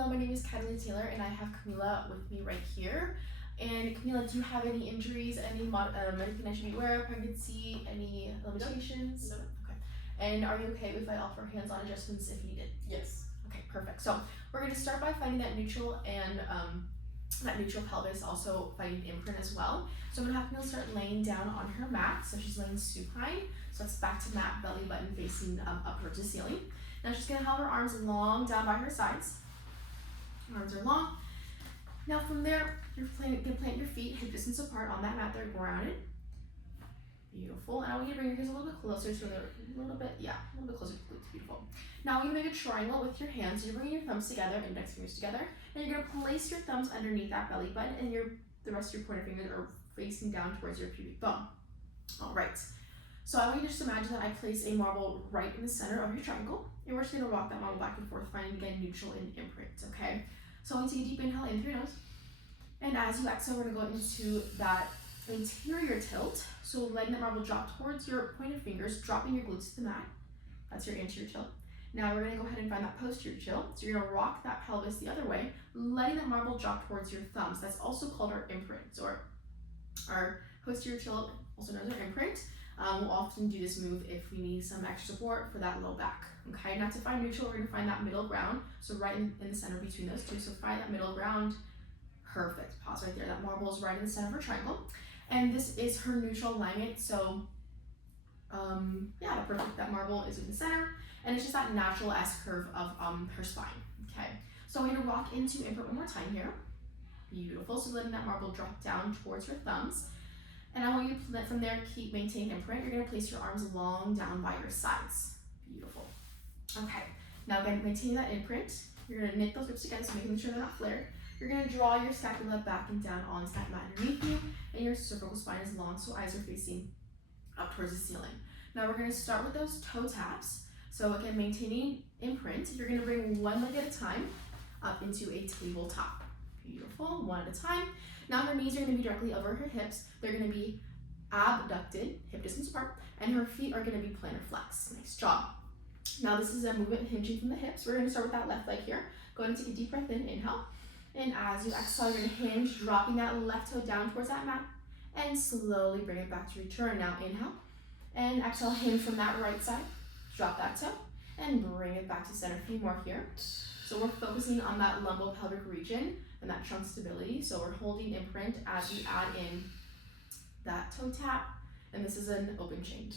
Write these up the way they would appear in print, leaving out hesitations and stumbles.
Hello, my name is Catalina Taylor and I have Camila with me right here. And Camila, do you have any injuries, any anything I should be aware of, pregnancy, any limitations? No. Okay. And are you okay if I offer hands-on adjustments if needed? Yes. Okay, perfect. So we're going to start by finding that neutral and that neutral pelvis, also finding imprint as well. So I'm going to have Camila start laying down on her mat. So she's laying supine. So it's back to mat, belly button facing up towards the ceiling. Now she's going to have her arms long down by her sides. Arms are long. Now from there, you're going to plant your feet hip distance apart on that mat. They're grounded. Beautiful. And I want you to bring your hands a little bit closer to a little bit closer to the glutes. Beautiful. Now you're going to make a triangle with your hands. So you're bringing your thumbs together, index fingers together, and you're going to place your thumbs underneath that belly button, and the rest of your pointer fingers are facing down towards your pubic bone. All right. So I want you to just imagine that I place a marble right in the center of your triangle, and we're just going to rock that marble back and forth, finding again neutral and imprint. Okay. So I want you to take a deep inhale in through your nose, and as you exhale, we're going to go into that interior tilt. So letting that marble drop towards your pointed fingers, dropping your glutes to the mat. That's your anterior tilt. Now we're going to go ahead and find that posterior tilt. So you're going to rock that pelvis the other way, letting that marble drop towards your thumbs. That's also called our imprint, or our posterior tilt, also known as our imprint. We'll often do this move if we need some extra support for that low back. Okay, now to find neutral, we're going to find that middle ground. So right in the center between those two. So find that middle ground. Perfect. Pause right there. That marble is right in the center of her triangle. And this is her neutral alignment. So yeah, perfect. That marble is in the center. And it's just that natural S curve of her spine. Okay, so we're going to rock into imprint one more time here. Beautiful. So letting that marble drop down towards your thumbs. And I want you to, from there, keep maintaining imprint. You're going to place your arms long down by your sides. Beautiful. Okay, now again, maintaining that imprint. You're going to knit those hips together, so making sure they're not flared. You're going to draw your scapula back and down onto that mat underneath you, and your cervical spine is long, so eyes are facing up towards the ceiling. Now we're going to start with those toe taps. So again, maintaining imprint, you're going to bring one leg at a time up into a tabletop. Beautiful, one at a time. Now her knees are going to be directly over her hips. They're going to be abducted, hip distance apart, and her feet are going to be plantar flex. Nice job. Now this is a movement hinging from the hips. We're going to start with that left leg here. Go ahead and take a deep breath in, inhale. And as you exhale, you're going to hinge, dropping that left toe down towards that mat, and slowly bring it back to return. Now inhale, and exhale, hinge from that right side. Drop that toe, and bring it back to center. A few more here. So we're focusing on that lumbopelvic region and that trunk stability. So we're holding imprint as we add in that toe tap, and this is an open chain.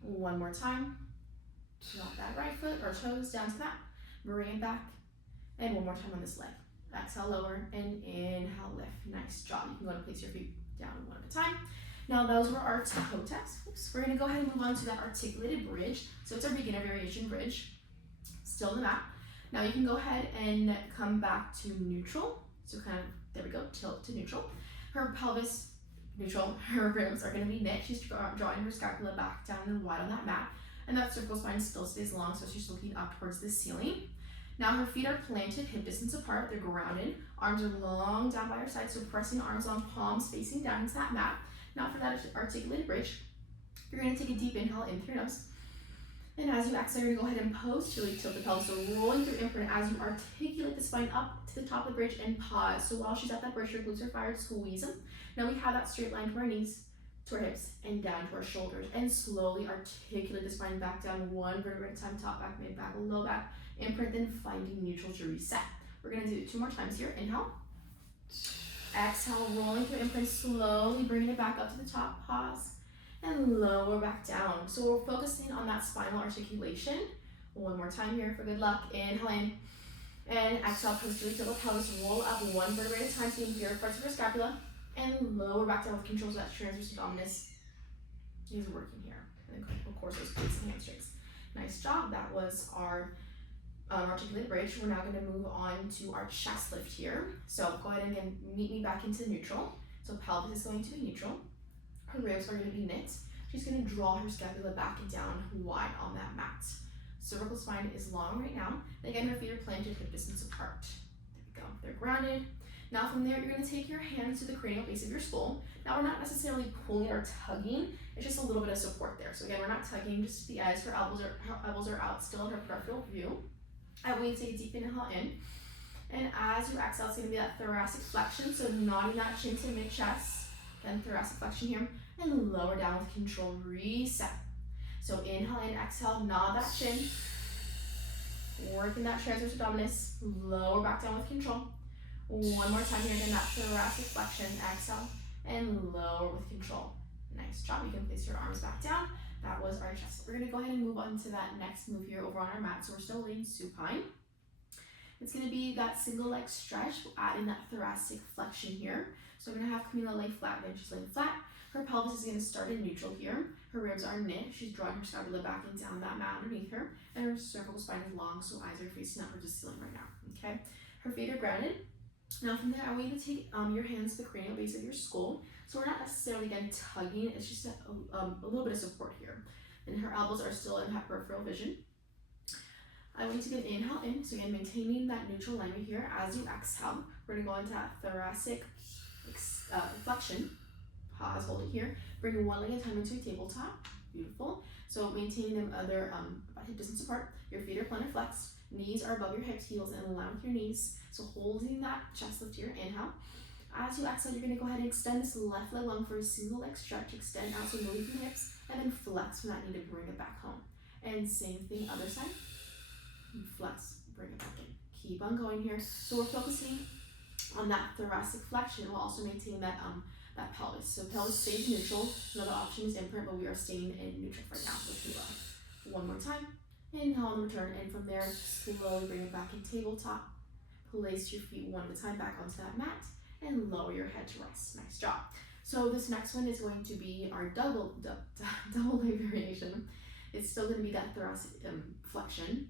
One more time. Drop that right foot or toes down to that. Bring it back, and one more time on this leg. Exhale, lower, and inhale, lift. Nice job. You can go to place your feet down one at a time. Now those were our toe taps. Oops. We're going to go ahead and move on to that articulated bridge. So it's our beginner variation bridge. Still in the mat. Now you can go ahead and come back to neutral. So kind of, there we go, tilt to neutral. Her pelvis, neutral, her ribs are going to be knit. She's drawing her scapula back down and wide on that mat. And that cervical spine still stays long, so she's looking up towards the ceiling. Now her feet are planted, hip distance apart. They're grounded. Arms are long down by her side, so pressing the arms on, palms facing down into that mat. Now for that articulated bridge, you're going to take a deep inhale in through your nose. And as you exhale, you're going to go ahead and posteriorly tilt the pelvis. So rolling through imprint as you articulate the spine up to the top of the bridge and pause. So while she's at that bridge, your glutes are fired, squeeze them. Now we have that straight line to our knees, to our hips, and down to our shoulders. And slowly articulate the spine back down one vertebra at a time, top back, mid back, low back. Imprint, then finding neutral to reset. We're going to do it 2 more times here. Inhale. Exhale, rolling through imprint, slowly bringing it back up to the top, pause. And lower back down. So we're focusing on that spinal articulation. One more time here for good luck. Inhale in. And exhale, posteriorly tilt the pelvis, roll up one vertebra at a time, seeing bigger parts of your scapula. And lower back down with control so that transverse abdominis is working here. And then of course those glutes and hamstrings. Nice job. That was our articulated bridge. We're now going to move on to our chest lift here. So go ahead and again, meet me back into neutral. So pelvis is going to be neutral. Her ribs are going to be knit. She's going to draw her scapula back and down wide on that mat. Cervical spine is long right now. And again, her feet are planted hip distance apart. There we go. They're grounded. Now from there, you're going to take your hands to the cranial base of your skull. Now we're not necessarily pulling or tugging. It's just a little bit of support there. So again, we're not tugging, just the edge. Her elbows are out still in her peripheral view. I want you to take a deep inhale in. And as you exhale, it's going to be that thoracic flexion, so nodding that chin to mid-chest. Again, thoracic flexion here. And lower down with control, reset. So inhale in, exhale, nod that chin. Working that transverse abdominis, lower back down with control. One more time here, again, that thoracic flexion, exhale, and lower with control. Nice job, you can place your arms back down. That was our chest. We're gonna go ahead and move on to that next move here over on our mat. So we're still laying supine. It's gonna be that single leg stretch, adding that thoracic flexion here. So I'm gonna have Camila lay flat, then she's laying flat. Her pelvis is gonna start in neutral here. Her ribs are knit. She's drawing her scapula back and down that mat underneath her. And her cervical spine is long, so eyes are facing upwards to the ceiling right now, okay? Her feet are grounded. Now from there, I want you to take your hands to the cranial base of your skull. So we're not necessarily, again, tugging. It's just a little bit of support here. And her elbows are still in that peripheral vision. I want you to get an inhale in. So again, maintaining that neutral alignment here. As you exhale, we're gonna go into that thoracic flexion. Pause, hold it here. Bring one leg at a time into a tabletop. Beautiful. So maintaining them about hip distance apart. Your feet are plantar flexed. Knees are above your hips, heels in line with your knees. So holding that chest lift here, inhale. As you exhale, you're gonna go ahead and extend this left leg long for a single leg stretch. Extend out to move your hips, and then flex from that knee to bring it back home. And same thing, other side. Flex, bring it back in. Keep on going here. So we're focusing on that thoracic flexion while also maintaining that pelvis. So pelvis stays neutral. Another option is imprint, but we are staying in neutral right now. So one more time. Inhale and return, and from there, slowly bring it back in tabletop. Place your feet one at a time back onto that mat, and lower your head to rest. Nice job. So this next one is going to be our double leg variation. It's still going to be that thoracic flexion.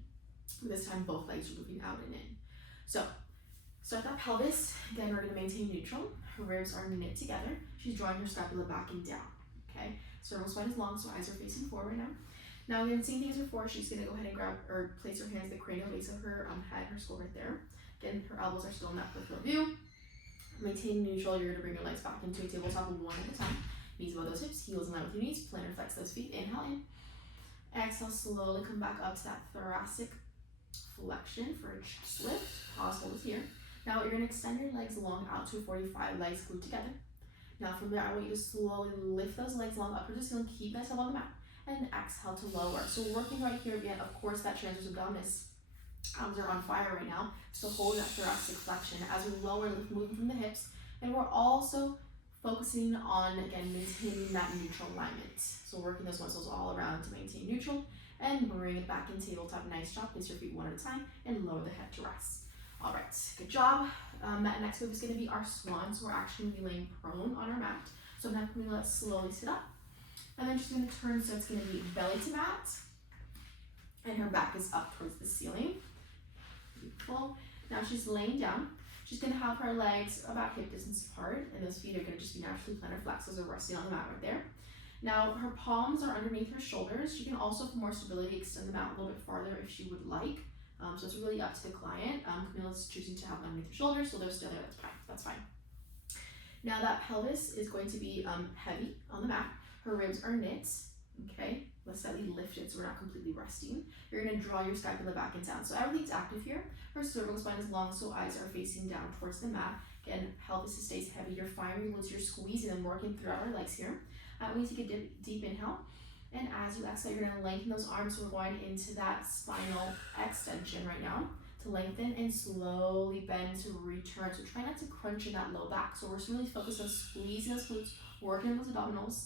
This time, both legs are moving out and in. So start that pelvis. Again, we're going to maintain neutral. Her ribs are knit together. She's drawing her scapula back and down. Okay, cervical spine is long, so eyes are facing forward right now. Now again, same thing as before, she's gonna go ahead and grab or place her hands at the cranial base of her head, her skull right there. Again, her elbows are still in that peripheral view. Maintain neutral, you're gonna bring your legs back into a tabletop one at a time. Knees above those hips, heels in line with your knees, plantar flex those feet, inhale in. Exhale, slowly come back up to that thoracic flexion for a chest lift. Pause, hold it here. Now you're gonna extend your legs long out to a 45, legs glued together. Now from there, I want you to slowly lift those legs long up to the ceiling, keep myself on the mat. And exhale to lower. So working right here again, of course, that transverse abdominis. Arms are on fire right now. So hold that thoracic flexion as we lower, lift, moving from the hips. And we're also focusing on, again, maintaining that neutral alignment. So working those muscles all around to maintain neutral and bring it back in tabletop. Nice job. Place your feet one at a time and lower the head to rest. All right, good job. That next move is going to be our swan. So we're actually going to be laying prone on our mat. So now we're going to let slowly sit up. And then she's going to turn, so it's going to be belly to mat. And her back is up towards the ceiling. Beautiful. Now she's laying down. She's going to have her legs about hip distance apart. And those feet are going to just be naturally plantar flexed. Those are resting on the mat right there. Now her palms are underneath her shoulders. She can also, for more stability, extend them out a little bit farther if she would like. So it's really up to the client. Camila's choosing to have them underneath her shoulders, so they're still there. That's fine. Now that pelvis is going to be heavy on the mat. Her ribs are knit, okay? Let's slightly lift it so we're not completely resting. You're gonna draw your scapula back and down. So everything's active here. Her cervical spine is long, so eyes are facing down towards the mat. Again, pelvis stays heavy. You're firing once you're squeezing and working throughout our legs here. We need to take a deep inhale. And as you exhale, you're gonna lengthen those arms. So we're going into that spinal extension right now. To lengthen and slowly bend to return. So try not to crunch in that low back. So we're just really focused on squeezing those glutes, working on those abdominals.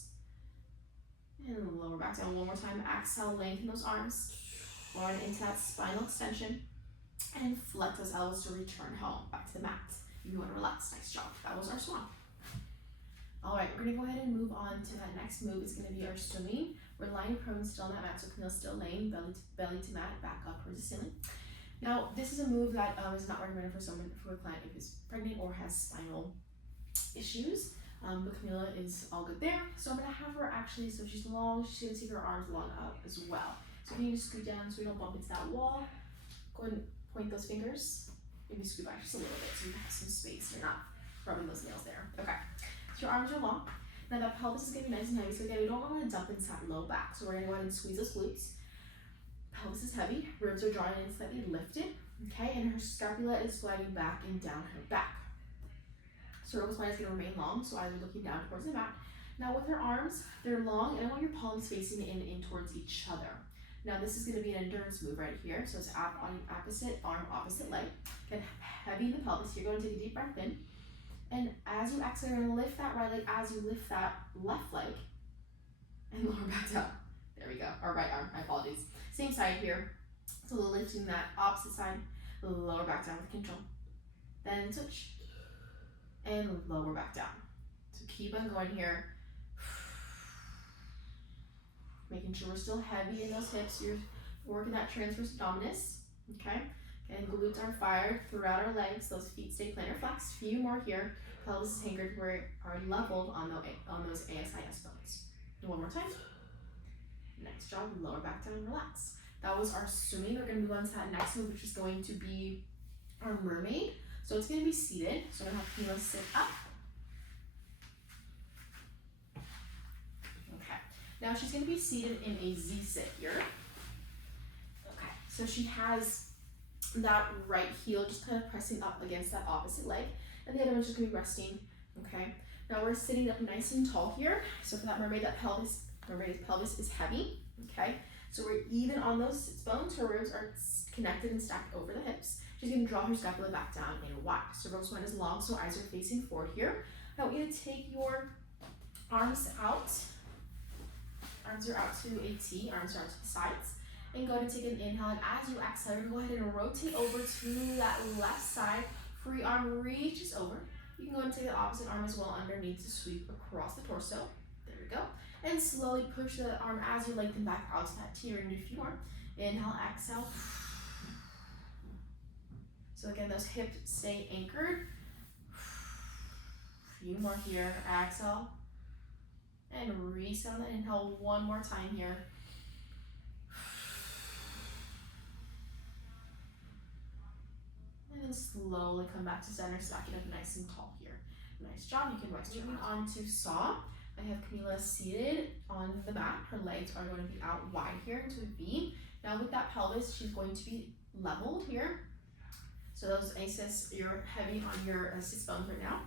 And lower back down one more time. Exhale, lengthen those arms. Going into that spinal extension. And flex those elbows to return home, back to the mat. You want to relax. Nice job. That was our swan. All right, we're going to go ahead and move on to that next move. It's going to be our swimming. We're lying prone still on that mat, so Camille's still laying belly to mat, back up towards the ceiling. Now, this is a move that is not recommended for a client who is pregnant or has spinal issues. But Camila is all good there. So I'm gonna have her actually, so she's long, she's gonna take her arms long up as well. So if you need to scoot down so we don't bump into that wall, go ahead and point those fingers. Maybe scoot back just a little bit so you have some space. You're not rubbing those nails there. Okay. So your arms are long. Now that pelvis is gonna be nice and heavy. So again, we don't want to dump into that low back. So we're gonna go ahead and squeeze those glutes. Pelvis is heavy, ribs are drawing in slightly lifted, okay, and her scapula is sliding back and down her back. Cervical spine is going to remain long, so eyes are looking down towards the mat. Now with her arms, they're long, and I want your palms facing in towards each other. Now this is going to be an endurance move right here, so it's on opposite arm, opposite leg. Get heavy in the pelvis. You're going to take a deep breath in, and as you exhale, you're going to lift that right leg as you lift that left leg, and lower back down. There we go. Or right arm, my apologies. Same side here. So lifting that opposite side, lower back down with control. Then switch, and lower back down. So keep on going here. Making sure we're still heavy in those hips. You're working that transverse abdominis, okay? And glutes are fired throughout our legs. Those feet stay plantar flex. Few more here. Pelvis is anchored where are leveled on those ASIS bones. One more time. Next job, lower back down, relax. That was our swimming. We're gonna move on to that next move, which is going to be our mermaid. So it's gonna be seated. So I'm gonna have Camila sit up. Okay. Now she's gonna be seated in a Z sit here. Okay. So she has that right heel just kind of pressing up against that opposite leg, and the other one's just gonna be resting. Okay. Now we're sitting up nice and tall here. So for that mermaid's pelvis is heavy. Okay. So we're even on those sits bones. Her ribs are connected and stacked over the hips. She's going to draw her scapula back down and wide. Cervical spine is long, so eyes are facing forward here. Now we're going to take your arms out. Arms are out to a T, arms are out to the sides. And go ahead and take an inhale. And as you exhale, you're going to go ahead and rotate over to that left side. Free arm reaches over. You can go ahead and take the opposite arm as well underneath to sweep across the torso. There we go. And slowly push the arm as you lengthen back out to that T. You're going to do a few more. Inhale, exhale. So again, those hips stay anchored. Few more here. Exhale. And reset on the inhale one more time here. And then slowly come back to center, stacking up nice and tall here. Nice job. You can rest. Moving on to saw. I have Camila seated on the mat. Her legs are going to be out wide here into a V. Now with that pelvis, she's going to be leveled here. So those ASIS, you're heavy on your sits bones right now.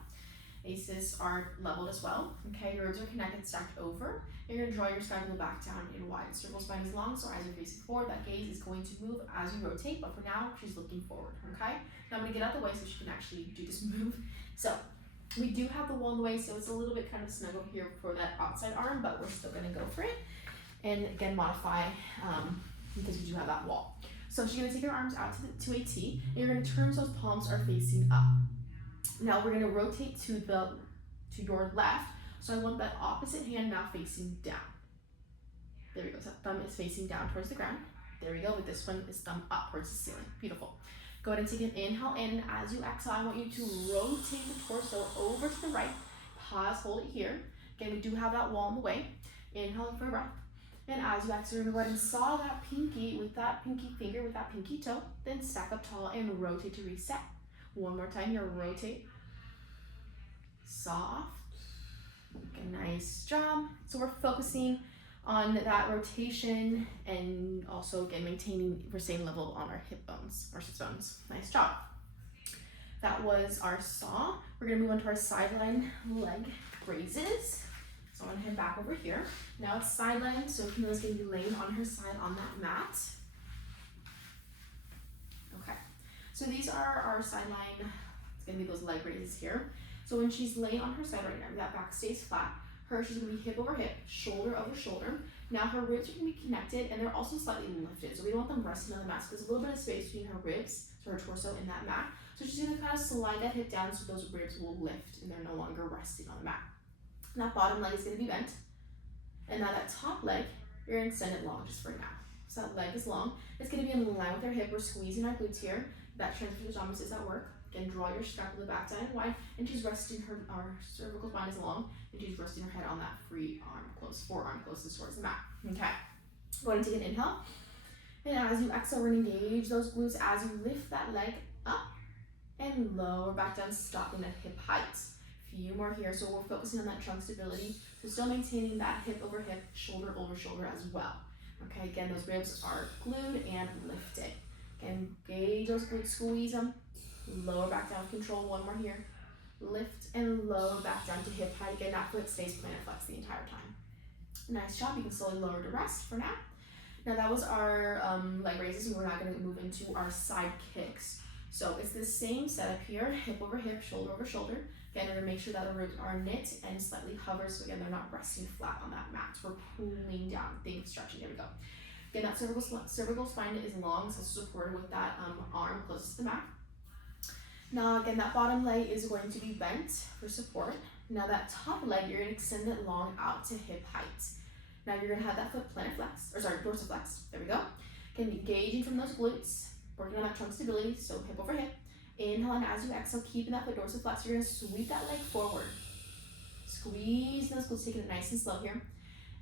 ASIS are leveled as well. Okay, your ribs are connected, stacked over. You're going to draw your scapula back down and wide. Cervical spine is long, so eyes are facing forward. That gaze is going to move as you rotate, but for now, she's looking forward. Okay, now I'm going to get out the way so she can actually do this move. So we do have the wall in the way, so it's a little bit kind of snug over here for that outside arm, but we're still going to go for it. And again, modify because we do have that wall. So she's going to take her arms out to a T, and you're going to turn so those palms are facing up. Now we're going to rotate to your left, so I want that opposite hand now facing down. There we go, so thumb is facing down towards the ground. There we go, but this one is thumb up towards the ceiling. Beautiful. Go ahead and take an inhale in. As you exhale, I want you to rotate the torso over to the right. Pause, hold it here. Again, we do have that wall in the way. Inhale for a breath. And as you exhale, you're going to go ahead and saw that pinky with that pinky finger, with that pinky toe. Then stack up tall and rotate to reset. One more time here, rotate. Saw off. Okay, nice job. So we're focusing on that rotation and also again maintaining the same level on our hip bones or sit bones. Nice job. That was our saw. We're gonna move on to our sideline leg raises. So I'm gonna head back over here. Now it's sideline, so Camila's gonna be laying on her side on that mat. Okay, so these are our sideline, it's gonna be those leg raises here. So when she's laying on her side right now, that back stays flat. She's gonna be hip over hip, shoulder over shoulder. Now her ribs are gonna be connected and they're also slightly lifted. So we don't want them resting on the mat. So there's a little bit of space between her ribs, so her torso and that mat. So she's gonna kind of slide that hip down so those ribs will lift and they're no longer resting on the mat. And that bottom leg is gonna be bent. And now that top leg, you're gonna extend it long just for now. So that leg is long. It's gonna be in line with our hip. We're squeezing our glutes here. That transverse abdominis is at work. Again, draw your scapula back down and wide, and she's resting our cervical spine is long, and she's resting her head on that free arm close, forearm closest towards the mat. Okay. Go ahead and take an inhale. And as you exhale, we're gonna engage those glutes as you lift that leg up and lower back down, stopping at hip height. Few more here, so we're focusing on that trunk stability. So still maintaining that hip over hip, shoulder over shoulder as well. Okay, again, those ribs are glued and lifted. Engage those glutes, squeeze them. Lower back down, control. One more here. Lift and lower back down to hip height. Again, that foot stays plantar flex the entire time. Nice job. You can slowly lower to rest for now. Now that was our leg raises, and we're now going to move into our side kicks. So it's the same setup here, hip over hip, shoulder over shoulder. Again, we're going to make sure that the ribs are knit and slightly hover, so again, they're not resting flat on that mat. We're pulling down, think stretching, there we go. Again, that cervical spine is long, so it's supported with that arm closest to the mat. Now again, that bottom leg is going to be bent for support. Now that top leg, you're going to extend it long out to hip height. Now you're going to have that foot plantar flex, dorsiflex, there we go. Again, engaging from those glutes, working on that trunk stability, so hip over hip. Inhale, and as you exhale, keeping that foot dorsiflex, you're going to sweep that leg forward. Squeeze those glutes, taking it nice and slow here.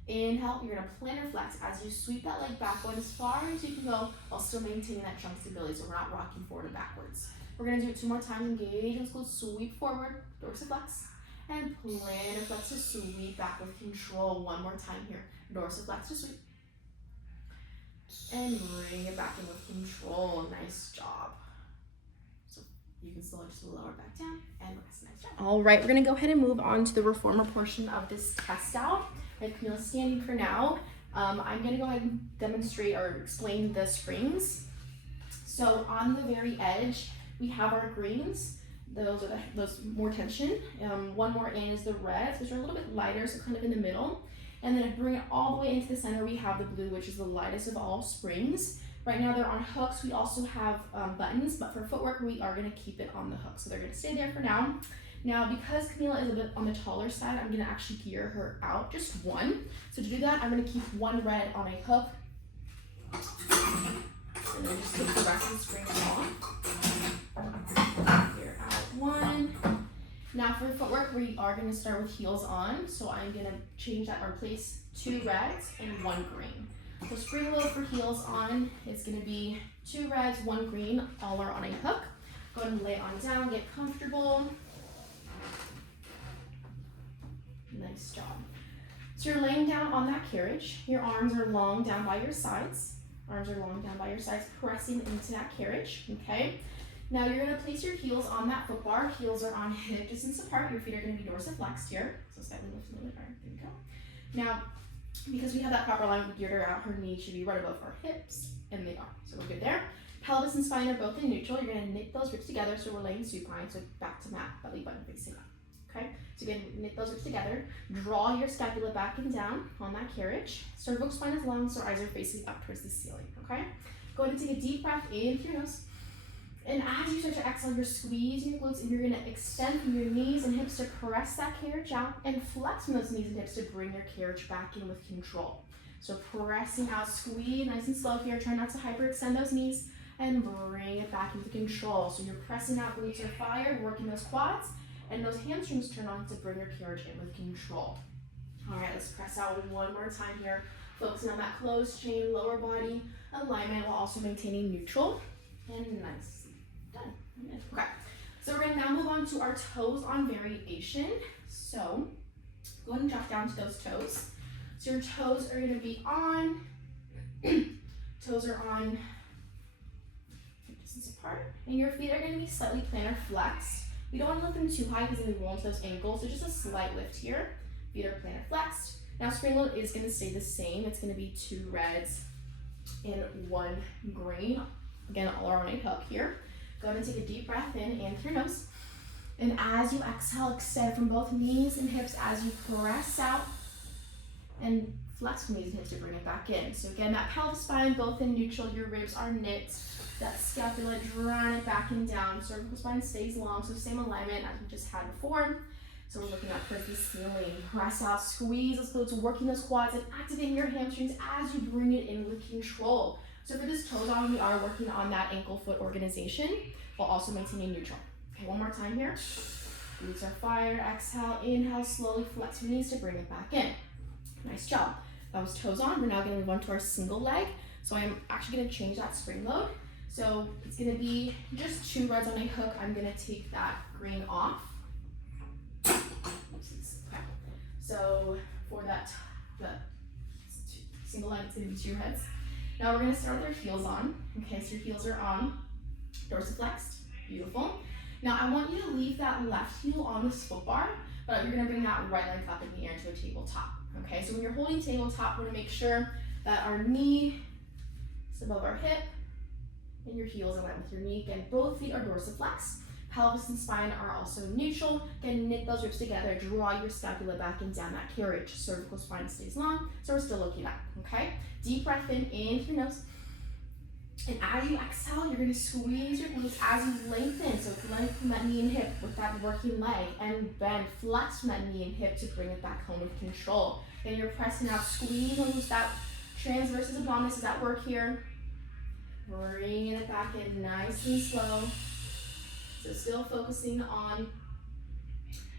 Inhale, you're going to plantar flex as you sweep that leg back, going as far as you can go while still maintaining that trunk stability, so we're not rocking forward and backwards. We're going to do it 2 more times. Engage those glutes, sweep forward, dorsiflex, and plantar flex to sweep back with control. 1 more time here. Dorsiflex to sweep. And bring it back in with control. Nice job. So you can slowly just lower back down and rest. Nice job. All right, we're going to go ahead and move on to the reformer portion of this test out. Camille's standing for now. I'm going to go ahead and demonstrate or explain the springs. So on the very edge, we have our greens. Those are those more tension. 1 more in is the reds, which are a little bit lighter, so kind of in the middle. And then to bring it all the way into the center, we have the blue, which is the lightest of all springs. Right now they're on hooks. We also have buttons, but for footwork, we are going to keep it on the hook. So they're going to stay there for now. Now, because Camila is a bit on the taller side, I'm going to actually gear her out, just 1. So to do that, I'm going to keep 1 red on a hook. And then just take the rest of the springs off. Gear out 1. Now for footwork, we are going to start with heels on. So I'm going to change that or place 2 reds and 1 green. So spring load for heels on, it's going to be 2 reds, 1 green, all are on a hook. Go ahead and lay it on down, get comfortable. Nice job. So you're laying down on that carriage. Your arms are long down by your sides. Arms are long down by your sides, pressing into that carriage, okay? Now you're going to place your heels on that foot bar. Heels are on hip distance apart. Your feet are going to be dorsiflexed here. So slightly lift a little bit. All right, there we go. Now, because we have that proper line, we geared her out. Her knees should be right above our hips, and they are. So we're good there. Pelvis and spine are both in neutral. You're going to knit those ribs together, so we're laying supine, so back to mat, belly button facing up. Okay, so again, knit those ribs together. Draw your scapula back and down on that carriage. Cervical spine is long, so our eyes are facing up towards the ceiling, okay? Go ahead and take a deep breath in through your nose. And as you start to exhale, you're squeezing your glutes, and you're gonna extend from your knees and hips to press that carriage out, and flex from those knees and hips to bring your carriage back in with control. So pressing out, squeeze nice and slow here. Try not to hyperextend those knees, and bring it back into control. So you're pressing out, glutes are fired, working those quads, and those hamstrings turn on to bring your carriage in with control. All right, let's press out 1 more time here. Focusing on that closed chain, lower body alignment while also maintaining neutral. And nice, done. Okay, so we're gonna now move on to our toes on variation. So go ahead and drop down to those toes. So your toes are gonna be on, toes are on distance apart, and your feet are gonna be slightly plantar flexed. We don't want to lift them too high because then we roll into those ankles. So just a slight lift here. Feet are plantar flexed. Now spring load is going to stay the same. It's going to be 2 reds and 1 green. Again, all are on a hook here. Go ahead and take a deep breath in through your nose. And as you exhale, extend from both knees and hips as you press out and flex from knees and hips to bring it back in. So again, that pelvis spine, both in neutral, your ribs are knit. That scapula, drawing it back and down. Cervical spine stays long, so same alignment as we just had before. So we're looking up towards the ceiling. Press out, squeeze those glutes, working those quads, and activating your hamstrings as you bring it in with control. So for this toes on, we are working on that ankle foot organization while also maintaining neutral. Okay, 1 more time here. Glutes are fired. Exhale, inhale, slowly flex your knees to bring it back in. Nice job. That was toes on. We're now going to move on to our single leg. So I'm actually going to change that spring load. So it's going to be just 2 reds on a hook. I'm going to take that green off. Okay. So for that, single leg, it's gonna be 2 reds. Now we're gonna start with our heels on. Okay, so your heels are on, dorsiflexed, beautiful. Now I want you to leave that left heel on this foot bar, but you're gonna bring that right leg up in the air into a tabletop. Okay, so when you're holding tabletop, we're gonna make sure that our knee is above our hip and your heels are aligned with your knee. Again, both feet are dorsiflexed. Pelvis and spine are also neutral. Again, knit those ribs together, draw your scapula back and down that carriage. Cervical spine stays long, so we're still looking up, okay? Deep breath in through your nose. And as you exhale, you're gonna squeeze your glutes as you lengthen. So lengthen from that knee and hip with that working leg, and bend, flex from that knee and hip to bring it back home with control. Then you're pressing out, squeeze and loose that transversus abdominis. Is at work here. Bringing it back in nice and slow. So still focusing on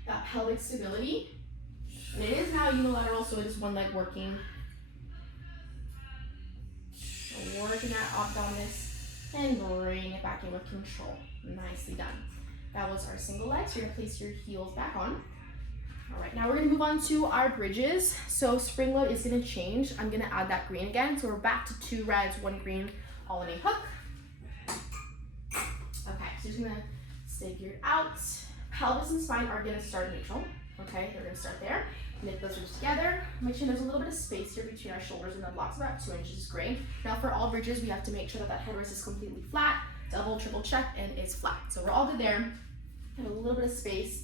that pelvic stability. And it is now unilateral, so it is one leg working. So working that abdominis and bring it back in with control. Nicely done. That was our single leg. So you're gonna place your heels back on. All right, now we're gonna move on to our bridges. So spring load is gonna change. I'm gonna add that green again. So we're back to 2 reds, 1 green, all in a hook. Okay, so just gonna stay geared out. Pelvis and spine are gonna start neutral. Okay, they're gonna start there. Knit those ribs together. Make sure there's a little bit of space here between our shoulders and the blocks, about 2 inches is great. Now for all bridges, we have to make sure that headrest is completely flat, double, triple check, and is flat. So we're all good there. Have a little bit of space.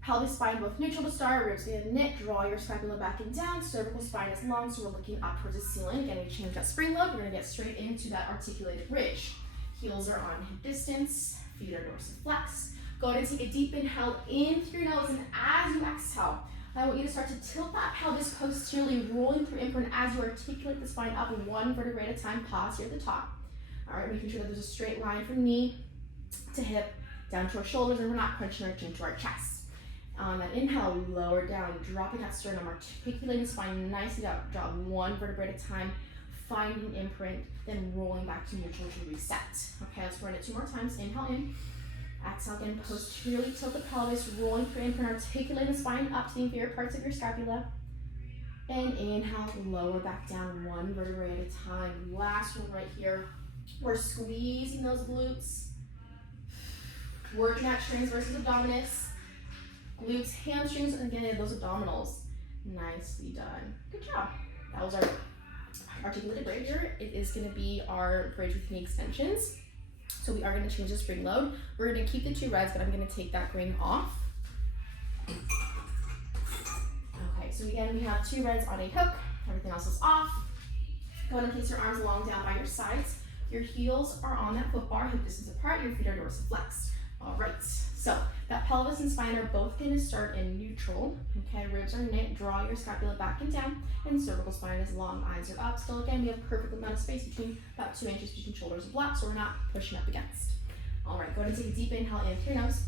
Pelvis, spine, both neutral to start. Ribs gonna knit, draw your scapula back and down. Cervical spine is long, so we're looking up towards the ceiling. Again, we change that spring load. We're gonna get straight into that articulated bridge. Heels are on hip distance, feet are dorsiflexed. Go ahead and take a deep inhale in through your nose, and as you exhale, I want you to start to tilt that pelvis posteriorly, rolling through imprint as you articulate the spine up 1 vertebrae at a time. Pause here at the top. All right, making sure that there's a straight line from knee to hip, down to our shoulders, and we're not crunching our chin to our chest. On that inhale, lower down, dropping that sternum, articulating the spine nicely out, drop 1 vertebrae at a time, finding imprint, then rolling back to neutral to reset. Okay, let's run it 2 more times. Inhale in, exhale again, posteriorly tilt the pelvis, rolling through imprint, articulating the spine up to the inferior parts of your scapula. And inhale, lower back down 1 vertebrae at a time. Last one right here. We're squeezing those glutes, working that transversus abdominis. Glutes, hamstrings, and again, those abdominals. Nicely done. Good job. That was our articulated bridge. It is going to be our bridge with knee extensions. So we are going to change the spring load. We're going to keep the 2 reds, but I'm going to take that green off. Okay, so again, we have 2 reds on a hook. Everything else is off. Go ahead and place your arms long down by your sides. Your heels are on that foot bar, hip distance apart. Your feet are dorsiflexed. All right, so that pelvis and spine are both going to start in neutral. Okay, ribs are knit, draw your scapula back and down, and cervical spine is long, eyes are up. Still, again, we have perfect amount of space between about 2 inches between shoulders and blocks, so we're not pushing up against. All right, go ahead and take a deep inhale in through your nose.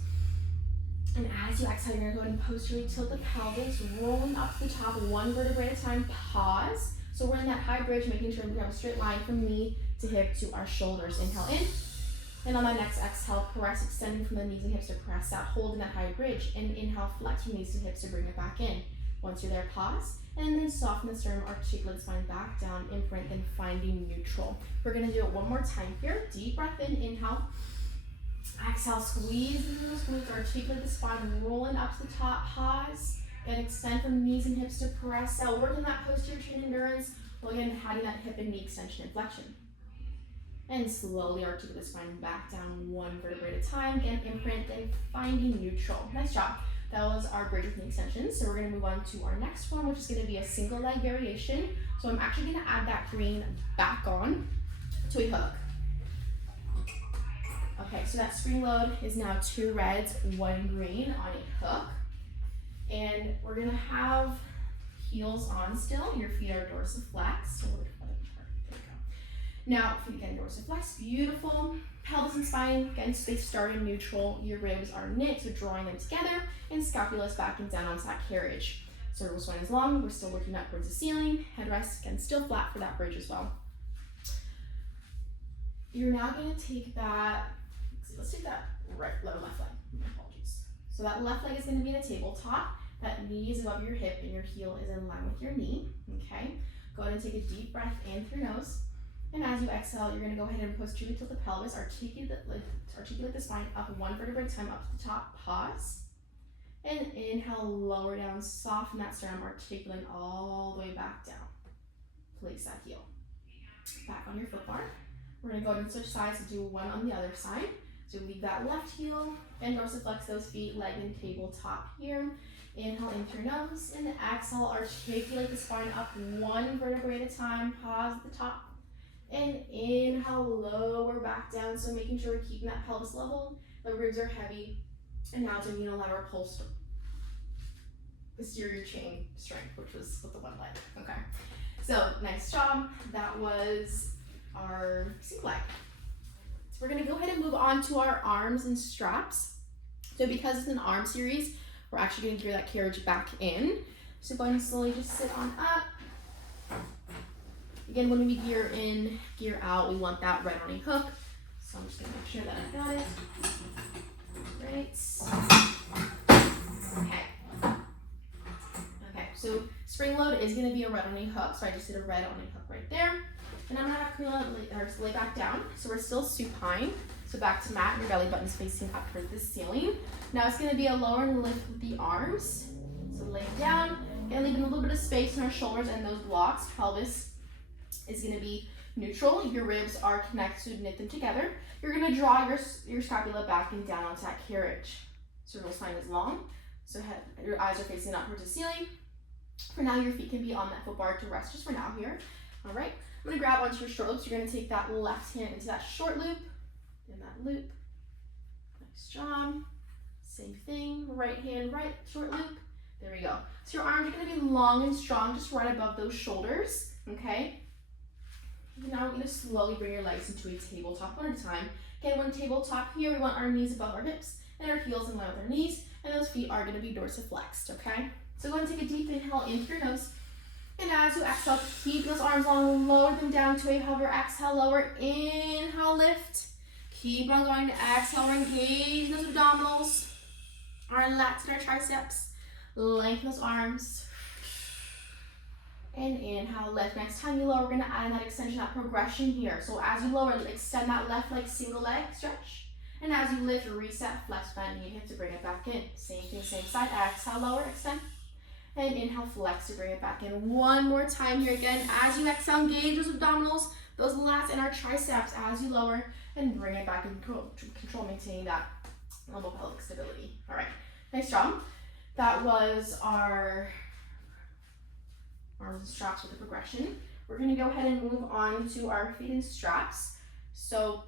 And as you exhale, you're going to go ahead and posteriorly tilt the pelvis, rolling up to the top 1 vertebrae at a time. Pause. So we're in that high bridge, making sure we have a straight line from knee to hip to our shoulders. Inhale in. And on that next exhale, press, extending from the knees and hips to press out, holding that high bridge. And inhale, flex from knees to hips to bring it back in. Once you're there, pause. And then soften the sternum, articulate the spine back down, imprint, then finding neutral. We're going to do it 1 more time here. Deep breath in, inhale. Exhale, squeeze into those glutes, articulate the spine, rolling up to the top, pause. And extend from knees and hips to press out, working that posterior chain endurance, while again having that hip and knee extension and flexion. And slowly articulate the spine back down 1 vertebrae at a time. Again, imprint, then finding neutral. Nice job. That was our bridge with knee extensions. So we're going to move on to our next one, which is going to be a single leg variation. So I'm actually going to add that green back on to a hook. Okay, so that spring load is now 2 reds, 1 green on a hook. And we're going to have heels on still. Your feet are dorsiflexed. Now, feet again, dorsiflex, beautiful. Pelvis and spine, again, they start in neutral. Your ribs are knit, so drawing them together, and scapula is back and down onto that carriage. Cervical spine is long, we're still looking up towards the ceiling. Headrest, again, still flat for that bridge as well. You're now gonna take that, let's take that left leg, apologies. So that left leg is gonna be in a tabletop. That knee is above your hip and your heel is in line with your knee, okay? Go ahead and take a deep breath in through your nose. And as you exhale, you're gonna go ahead and posteriorly tilt the pelvis, articulate the spine up one vertebrae at a time up to the top, pause. And inhale, lower down, soften that sternum, articulating all the way back down. Place that heel. Back on your foot bar. We're gonna go ahead and switch sides and do one on the other side. So leave that left heel and dorsiflex those feet, leg and tabletop here. Inhale in through your nose and exhale, articulate the spine up one vertebrae at a time, pause at the top. And inhale, lower back down. So making sure we're keeping that pelvis level, the ribs are heavy. And now doing unilateral posterior chain strength, which was with the one leg. Okay, so nice job. That was our single leg. So we're gonna go ahead and move on to our arms and straps. So because it's an arm series, we're actually gonna gear that carriage back in. So go ahead and slowly just sit on up. Again, when we gear in, gear out, we want that right running hook. So I'm just gonna make sure that I got it. Great. Okay, so spring load is gonna be a red running hook. So I just did a red running hook right there. And I'm gonna have Camila lay back down. So we're still supine. So back to mat, your belly button's facing up towards the ceiling. Now it's gonna be a lower lift with the arms. So lay down, and leaving a little bit of space in our shoulders and those blocks. Pelvis is gonna be neutral. Your ribs are connected, so knit them together. You're gonna draw your scapula back and down onto that carriage. Cervical spine is long, so your eyes are facing up towards the ceiling. For now, your feet can be on that foot bar to rest just for now here. All right, I'm gonna grab onto your short loops. You're gonna take that left hand into that short loop, in that loop. Nice job. Same thing, right hand, right, short loop. There we go. So your arms are gonna be long and strong, just right above those shoulders, okay? Now we're going to slowly bring your legs into a tabletop one at a time. Again, when tabletop here, we want our knees above our hips and our heels in line with our knees, and those feet are going to be dorsiflexed, okay? So go ahead and take a deep inhale in through your nose, and as you exhale, keep those arms long, lower them down to a hover, exhale, lower, inhale, lift. Keep on going to exhale, we're engaging those abdominals, our lats and our triceps, lengthen those arms. And inhale, lift. Next time you lower, we're gonna add in that extension, that progression here. So as you lower, extend that left leg, single leg stretch. And as you lift, reset, flex, bend, knee, hip to bring it back in. Same thing, same side. Exhale, lower, extend. And inhale, flex to bring it back in. One more time here again. As you exhale, engage those abdominals, those lats and our triceps as you lower, and bring it back in control, maintaining that lumbar pelvic stability. All right, nice job. That was our arms and straps with the progression. We're gonna go ahead and move on to our feet and straps. So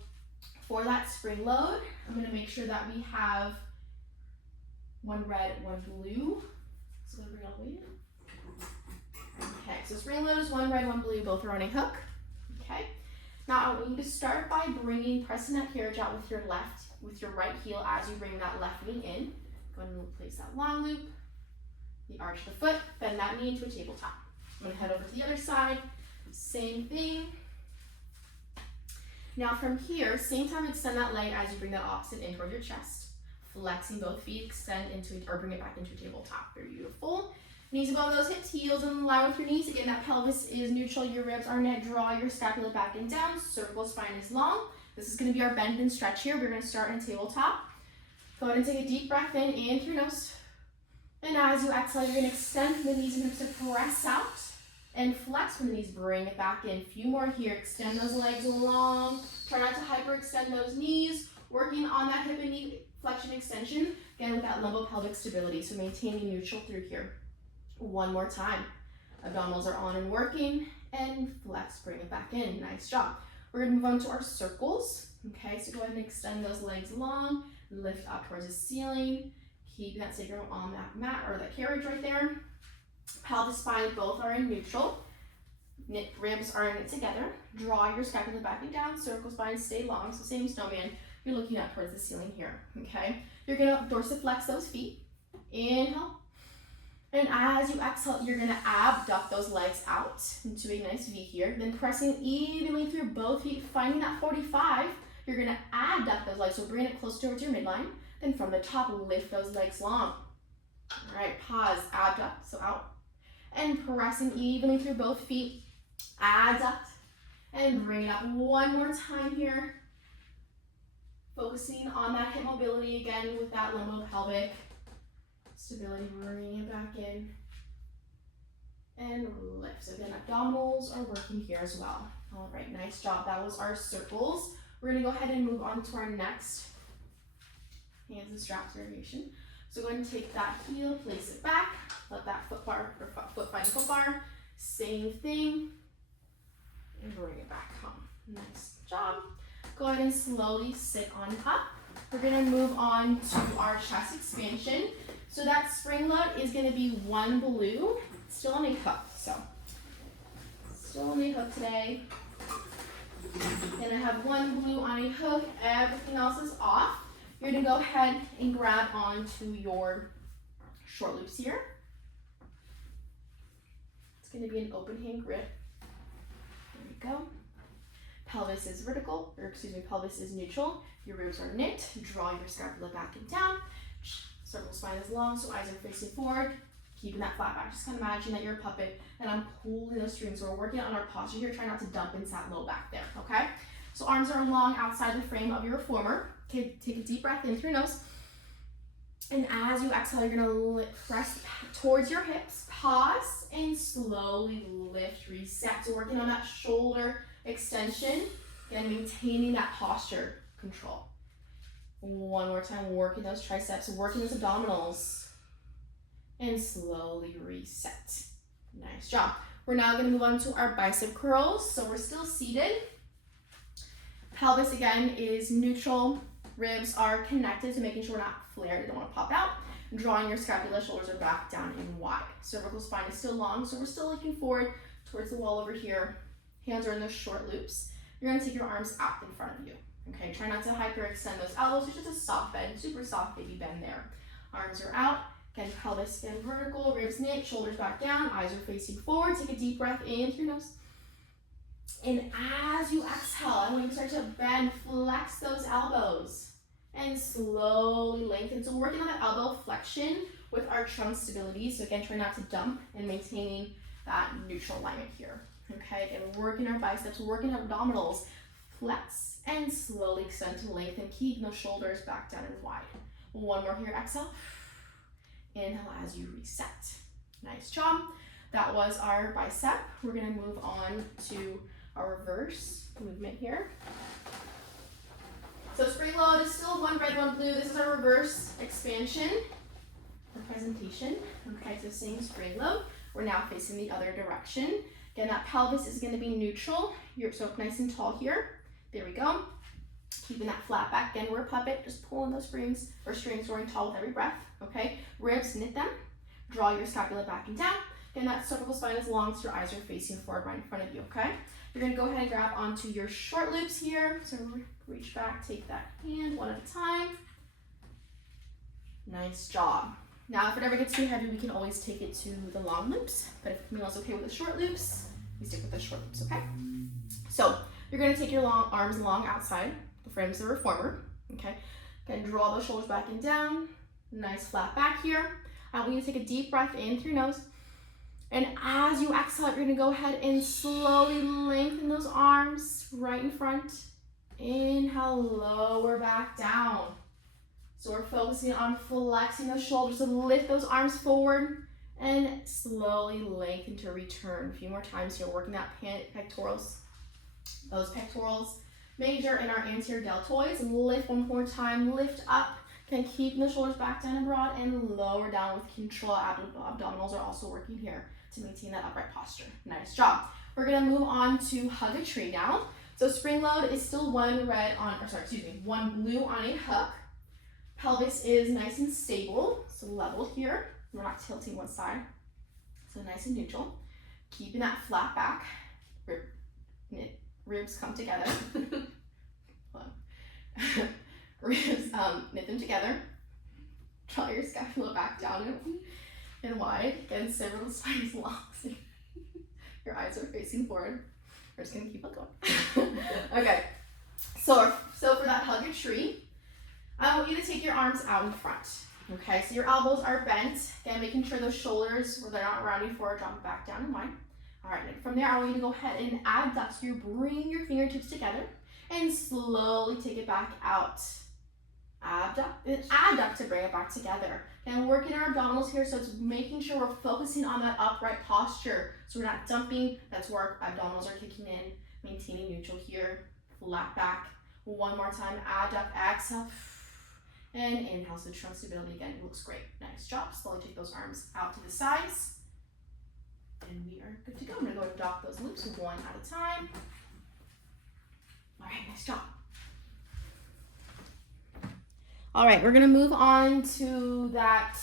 for that spring load, I'm gonna make sure that we have one red, one blue. So bring all the way in. Okay, so spring load is one red, one blue, both are running hook. Okay. Now I want you to start by pressing that carriage out with your right heel as you bring that left knee in. Go ahead and place that long loop, the arch of the foot, bend that knee into a tabletop. I'm gonna head over to the other side, same thing. Now from here, same time, extend that leg as you bring that opposite in toward your chest. Flexing both feet, extend into it, or bring it back into a tabletop. Very beautiful. Knees above those hips, heels in line with your knees. Again, that pelvis is neutral, your ribs are net. Draw your scapula back and down, cervical spine is long. This is gonna be our bend and stretch here. We're gonna start in a tabletop. Go ahead and take a deep breath in through your nose. And as you exhale, you're gonna extend the knees and hips to press out. And flex from the knees, bring it back in. A few more here, extend those legs long. Try not to hyperextend those knees, working on that hip and knee flexion extension, again with that lumbopelvic stability, so maintaining neutral through here. One more time. Abdominals are on and working, and flex, bring it back in. Nice job. We're gonna move on to our circles. Okay, so go ahead and extend those legs long, lift up towards the ceiling, keep that sacrum on that mat or that carriage right there. Pelvis, spine, both are in neutral. Ribs are knit together. Draw your scapula back and down. Cervical spine, stay long. So same snowman. You're looking up towards the ceiling here. Okay. You're gonna dorsiflex those feet. Inhale. And as you exhale, you're gonna abduct those legs out into a nice V here. Then pressing evenly through both feet, finding that 45. You're gonna abduct those legs. So bring it close towards your midline. Then from the top, lift those legs long. All right. Pause. Abduct. So out. And pressing evenly through both feet. Adduct and bring it up one more time here. Focusing on that hip mobility again with that lumbo-pelvic stability, bringing it back in and lift. So again, abdominals are working here as well. All right, nice job. That was our circles. We're gonna go ahead and move on to our next hands and straps variation. So go ahead and take that heel, place it back, let that foot find foot bar. Same thing, and bring it back home. Nice job. Go ahead and slowly sit on up. We're gonna move on to our chest expansion. So that spring load is gonna be one blue, still on a hook. So still on a hook today. Gonna have one blue on a hook, everything else is off. You're gonna go ahead and grab onto your short loops here. It's gonna be an open hand grip. There we go. Pelvis is vertical, or excuse me, pelvis is neutral. Your ribs are knit. Draw your scapula back and down. Cervical spine is long, so eyes are facing forward. Keeping that flat back. Just kind of imagine that you're a puppet and I'm pulling those strings. So we're working on our posture here. Try not to dump into that low back there, okay? So arms are long outside the frame of your reformer. Okay, take a deep breath in through your nose. And as you exhale, you're gonna press towards your hips, pause, and slowly lift, reset. So working on that shoulder extension, again, maintaining that posture control. One more time, working those triceps, working those abdominals, and slowly reset. Nice job. We're now gonna move on to our bicep curls. So we're still seated. Pelvis again is neutral. Ribs are connected, so making sure we're not flared, you don't want to pop out. Drawing your scapula, shoulders are back, down, and wide. Cervical spine is still long, so we're still looking forward towards the wall over here. Hands are in those short loops. You're gonna take your arms out in front of you. Okay, try not to hyperextend those elbows. It's just a soft bend, super soft baby bend there. Arms are out. Again, pelvis again vertical, ribs knit, shoulders back down, eyes are facing forward. Take a deep breath in through your nose. And as you exhale, I want you to start to bend, flex those elbows, and slowly lengthen. So we're working on that elbow flexion with our trunk stability. So again, try not to dump and maintaining that neutral alignment here. Okay, again, working our biceps, working our abdominals, flex, and slowly extend to lengthen, keeping those shoulders back down and wide. One more here, exhale. Inhale as you reset. Nice job. That was our bicep. We're gonna move on to our reverse movement here. So spring load is still one red, one blue. This is our reverse expansion or presentation. Okay, so same spring load. We're now facing the other direction. Again, that pelvis is gonna be neutral. You're so nice and tall here. There we go. Keeping that flat back. Again, we're a puppet, just pulling those strings soaring tall with every breath. Okay, ribs, knit them. Draw your scapula back and down. Again, that cervical spine is long, so your eyes are facing forward right in front of you, okay? You're gonna go ahead and grab onto your short loops here. So reach back, take that hand one at a time. Nice job. Now, if it ever gets too heavy, we can always take it to the long loops. But if Camila's okay with the short loops, we stick with the short loops, okay? So you're gonna take your long arms long outside the frames of the reformer, okay? Again, draw those shoulders back and down. Nice flat back here. I want you to take a deep breath in through your nose. And as you exhale, you're gonna go ahead and slowly lengthen those arms right in front. Inhale, lower back down. So we're focusing on flexing those shoulders, so lift those arms forward and slowly lengthen to return. A few more times here, working that pectorals, those pectorals major and our anterior deltoids. Lift one more time, lift up. Again, keeping the shoulders back down and broad and lower down with control. Abdominals are also working here to maintain that upright posture. Nice job. We're gonna move on to hug a tree now. So spring load is still one blue on a hook. Pelvis is nice and stable, so level here. We're not tilting one side, so nice and neutral. Keeping that flat back. Ribs come together. Ribs, knit them together. Draw your scapula back down and wide. Again, cervical spine is long. So your eyes are facing forward. We're just gonna keep it going. Okay, so for that hug a tree, I want you to take your arms out in front. Okay, so your elbows are bent. Again, making sure those shoulders, where they're not rounding forward, drop back down and wide. All right, from there, I want you to go ahead and abduct. So you bring your fingertips together and slowly take it back out. Abduct and adduct to bring it back together. And working our abdominals here, so it's making sure we're focusing on that upright posture. So we're not dumping, that's where our abdominals are kicking in. Maintaining neutral here, flat back. One more time, adduct, exhale, and inhale, so trunk stability again, it looks great. Nice job, slowly take those arms out to the sides. And we are good to go. I'm gonna go and dock those loops one at a time. All right, nice job. All right, we're gonna move on to that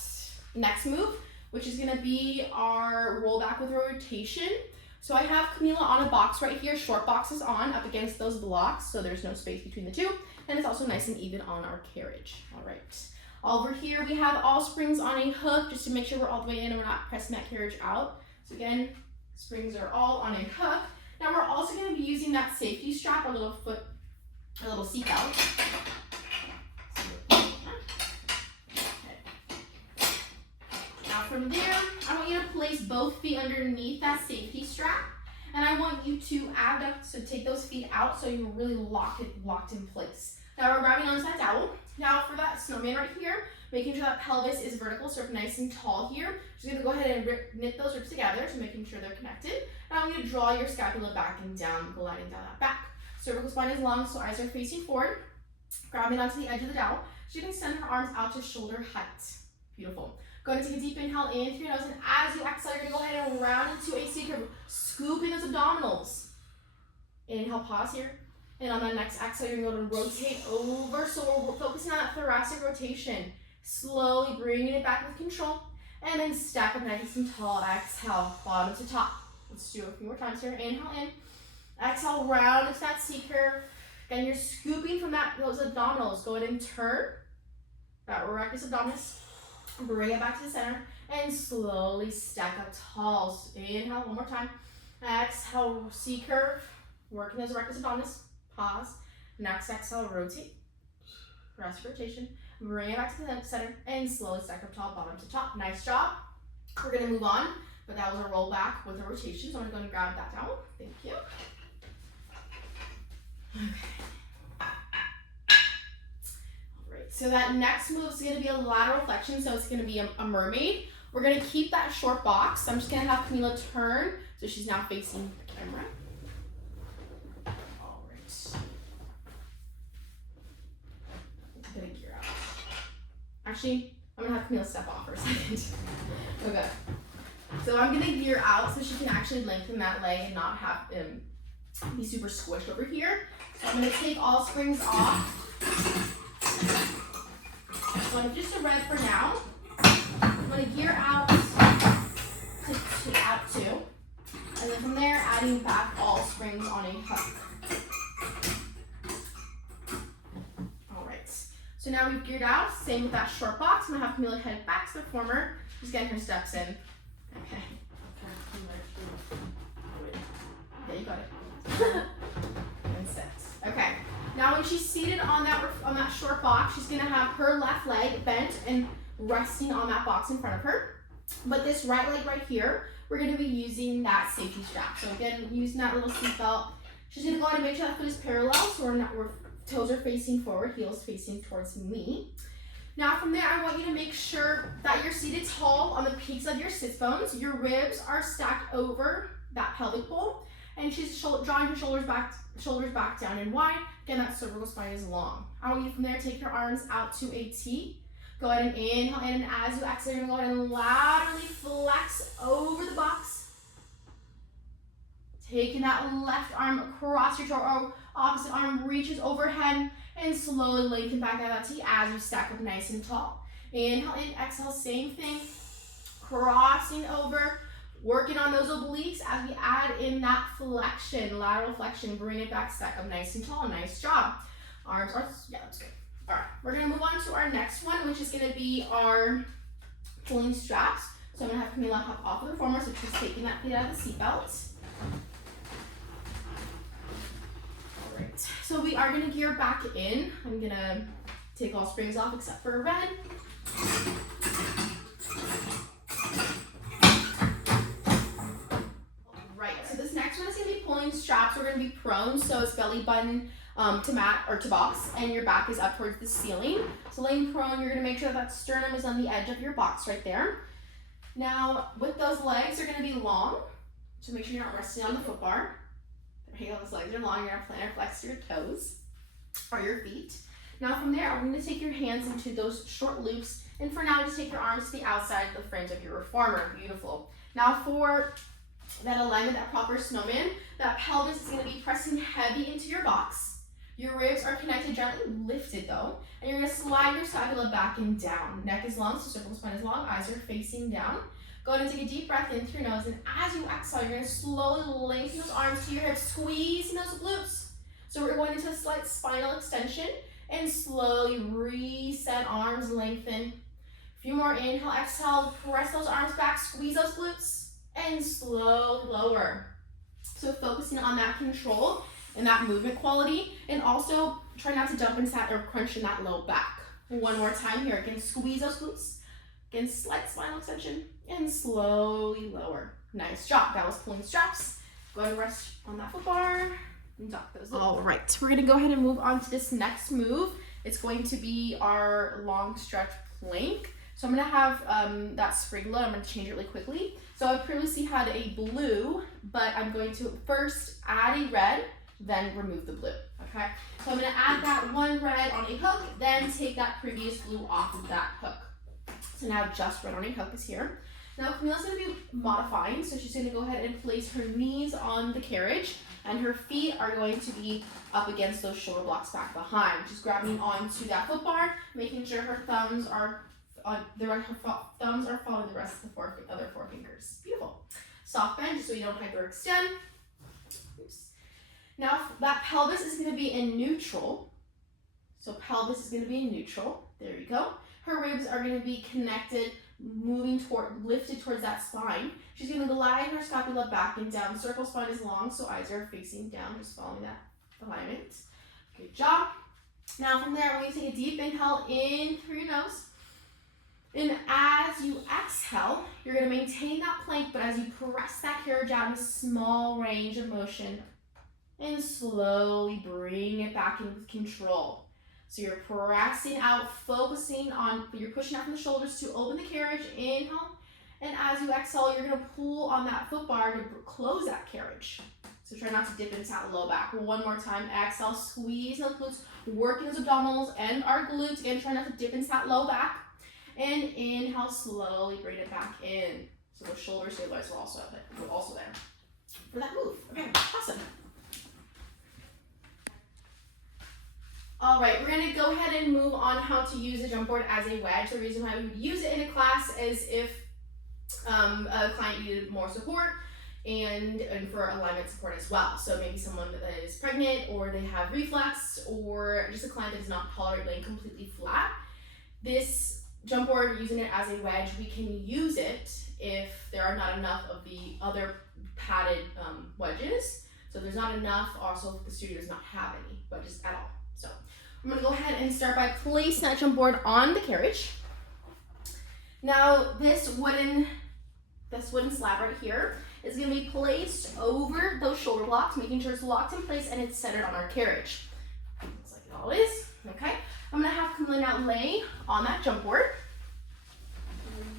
next move, which is gonna be our roll back with rotation. So I have Camila on a box right here, short boxes on, up against those blocks, so there's no space between the two, and it's also nice and even on our carriage. All right, over here we have all springs on a hook, just to make sure we're all the way in and we're not pressing that carriage out. So again, springs are all on a hook. Now we're also gonna be using that safety strap, our little seat belt. From there, I want you to place both feet underneath that safety strap, and I want you to abduct, so take those feet out so you're really locked in place. Now we're grabbing onto that dowel. Now for that snowman right here, making sure that pelvis is vertical, so we're nice and tall here. Just gonna go ahead and knit those ribs together, so making sure they're connected. And I want you to draw your scapula back and down, gliding down that back. Cervical spine is long, so eyes are facing forward. Grabbing onto the edge of the dowel. She can extend her arms out to shoulder height. Beautiful. Go ahead and take a deep inhale in through your nose, and as you exhale, you're gonna go ahead and round into a C curve, scooping those abdominals. Inhale, pause here. And on the next exhale, you're gonna rotate over. So we're focusing on that thoracic rotation. Slowly bringing it back with control. And then stack up nice and tall. Exhale, bottom to top. Let's do it a few more times here. Inhale in. Exhale, round into that C curve. Again, you're scooping from those abdominals. Go ahead and turn that rectus abdominis. Bring it back to the center and slowly stack up tall. So inhale, one more time. Exhale, C curve. Working those rectus abdominis. Pause. Next exhale, rotate. Rest rotation. Bring it back to the center and slowly stack up tall, bottom to top. Nice job. We're gonna move on, but that was a roll back with a rotation. So I'm gonna go and grab that down. Thank you. Okay. So that next move is going to be a lateral flexion, so it's going to be a mermaid. We're going to keep that short box. So I'm just going to have Camila turn, so she's now facing the camera. All right. I'm going to gear out. Actually, I'm going to have Camila step off for a second. Okay. So I'm going to gear out so she can actually lengthen that leg and not have be super squished over here. So I'm going to take all springs off. So I'm just a red for now. I'm going to gear out to add 2. And then from there, adding back all springs on a hook. All right. So now we've geared out. Same with that short box. I'm going to have Camila head back to the former. Just getting her steps in. Okay. Yeah, you got it. And sit. Okay. Now when she's seated on that short box, she's gonna have her left leg bent and resting on that box in front of her. But this right leg right here, we're gonna be using that safety strap. So again, using that little seat belt. She's gonna go ahead and make sure that foot is parallel, so our toes are facing forward, heels facing towards me. Now from there, I want you to make sure that you're seated tall on the peaks of your sit bones. Your ribs are stacked over that pelvic bowl, and she's drawing her shoulders back down and wide. Again, that cervical spine is long. I want you from there to take your arms out to a T. Go ahead and inhale in, and as you exhale, you're gonna go ahead and laterally flex over the box. Taking that left arm across your torso, opposite arm reaches overhead, and slowly lengthen back out of that T as you stack up nice and tall. Inhale in, exhale, same thing. Crossing over. Working on those obliques as we add in that flexion, lateral flexion, bring it back, stack up nice and tall. Nice job. Arms are, yeah, that's good. All right, we're gonna move on to our next one, which is gonna be our pulling straps. So I'm gonna have Camila hop off of the former, so she's taking that feet out of the seatbelt. All right, so we are gonna gear back in. I'm gonna take all springs off except for red. Right, straps, we're gonna be prone, so it's belly button to mat or to box, and your back is up towards the ceiling. So laying prone, you're gonna make sure that sternum is on the edge of your box right there. Now, with those legs, they're gonna be long, so make sure you're not resting on the foot bar. There you go, those legs are long, you're gonna plantar flex your toes or your feet. Now from there, I'm gonna take your hands into those short loops, and for now, just take your arms to the outside of the frames of your reformer. Beautiful. Now for that alignment, that proper snowman, that pelvis is gonna be pressing heavy into your box. Your ribs are connected, gently lifted though, and you're gonna slide your scapula back and down. Neck is long, so cervical spine is long, eyes are facing down. Go ahead and take a deep breath in through your nose, and as you exhale, you're gonna slowly lengthen those arms to your hips, squeezing those glutes. So we're going into a slight spinal extension, and slowly reset, arms lengthen. A few more, inhale, exhale, press those arms back, squeeze those glutes, and slowly lower. So focusing on that control and that movement quality, and also try not to dump into that or crunch in that low back. One more time here, again, squeeze those glutes, again, slight spinal extension, and slowly lower. Nice job, that was pulling straps. Go ahead and rest on that foot bar. All right, we're gonna go ahead and move on to this next move. It's going to be our long stretch plank. So I'm gonna have that spring load. I'm gonna change it really quickly. So I previously had a blue, but I'm going to first add a red, then remove the blue, okay? So I'm gonna add that one red on a hook, then take that previous blue off of that hook. So now just red on a hook is here. Now Camila's gonna be modifying, so she's gonna go ahead and place her knees on the carriage, and her feet are going to be up against those shoulder blocks back behind. Just grabbing onto that foot bar, making sure her thumbs are following the rest of the other four fingers. Beautiful. Soft bend, just so you don't hyperextend. Oops. Now that pelvis is going to be in neutral. So pelvis is going to be in neutral. There you go. Her ribs are going to be connected, lifted towards that spine. She's going to glide her scapula back and down. Cervical spine is long, so eyes are facing down, just following that alignment. Good job. Now from there, we're going to take a deep inhale in through your nose. And as you exhale, you're going to maintain that plank, but as you press that carriage out in a small range of motion, and slowly bring it back in with control. So you're pressing out, you're pushing out from the shoulders to open the carriage, inhale, and as you exhale, you're gonna pull on that foot bar to close that carriage. So try not to dip into that low back. One more time, exhale, squeeze those glutes, working those abdominals and our glutes. Again, try not to dip into that low back. And inhale, slowly bring it back in. So those shoulder stabilizers are also there for that move. Okay, awesome. All right, we're gonna go ahead and move on how to use the jump board as a wedge. The reason why we would use it in a class is if a client needed more support and for alignment support as well. So maybe someone that is pregnant, or they have reflux, or just a client that does not tolerate laying completely flat. This jump board, using it as a wedge, we can use it if there are not enough of the other padded wedges. So there's not enough, also if the student does not have any wedges at all. So I'm gonna go ahead and start by placing that jump board on the carriage. Now this wooden slab right here is gonna be placed over those shoulder blocks, making sure it's locked in place and it's centered on our carriage. Looks like it all is, okay? I'm gonna have Camila now lay on that jump board.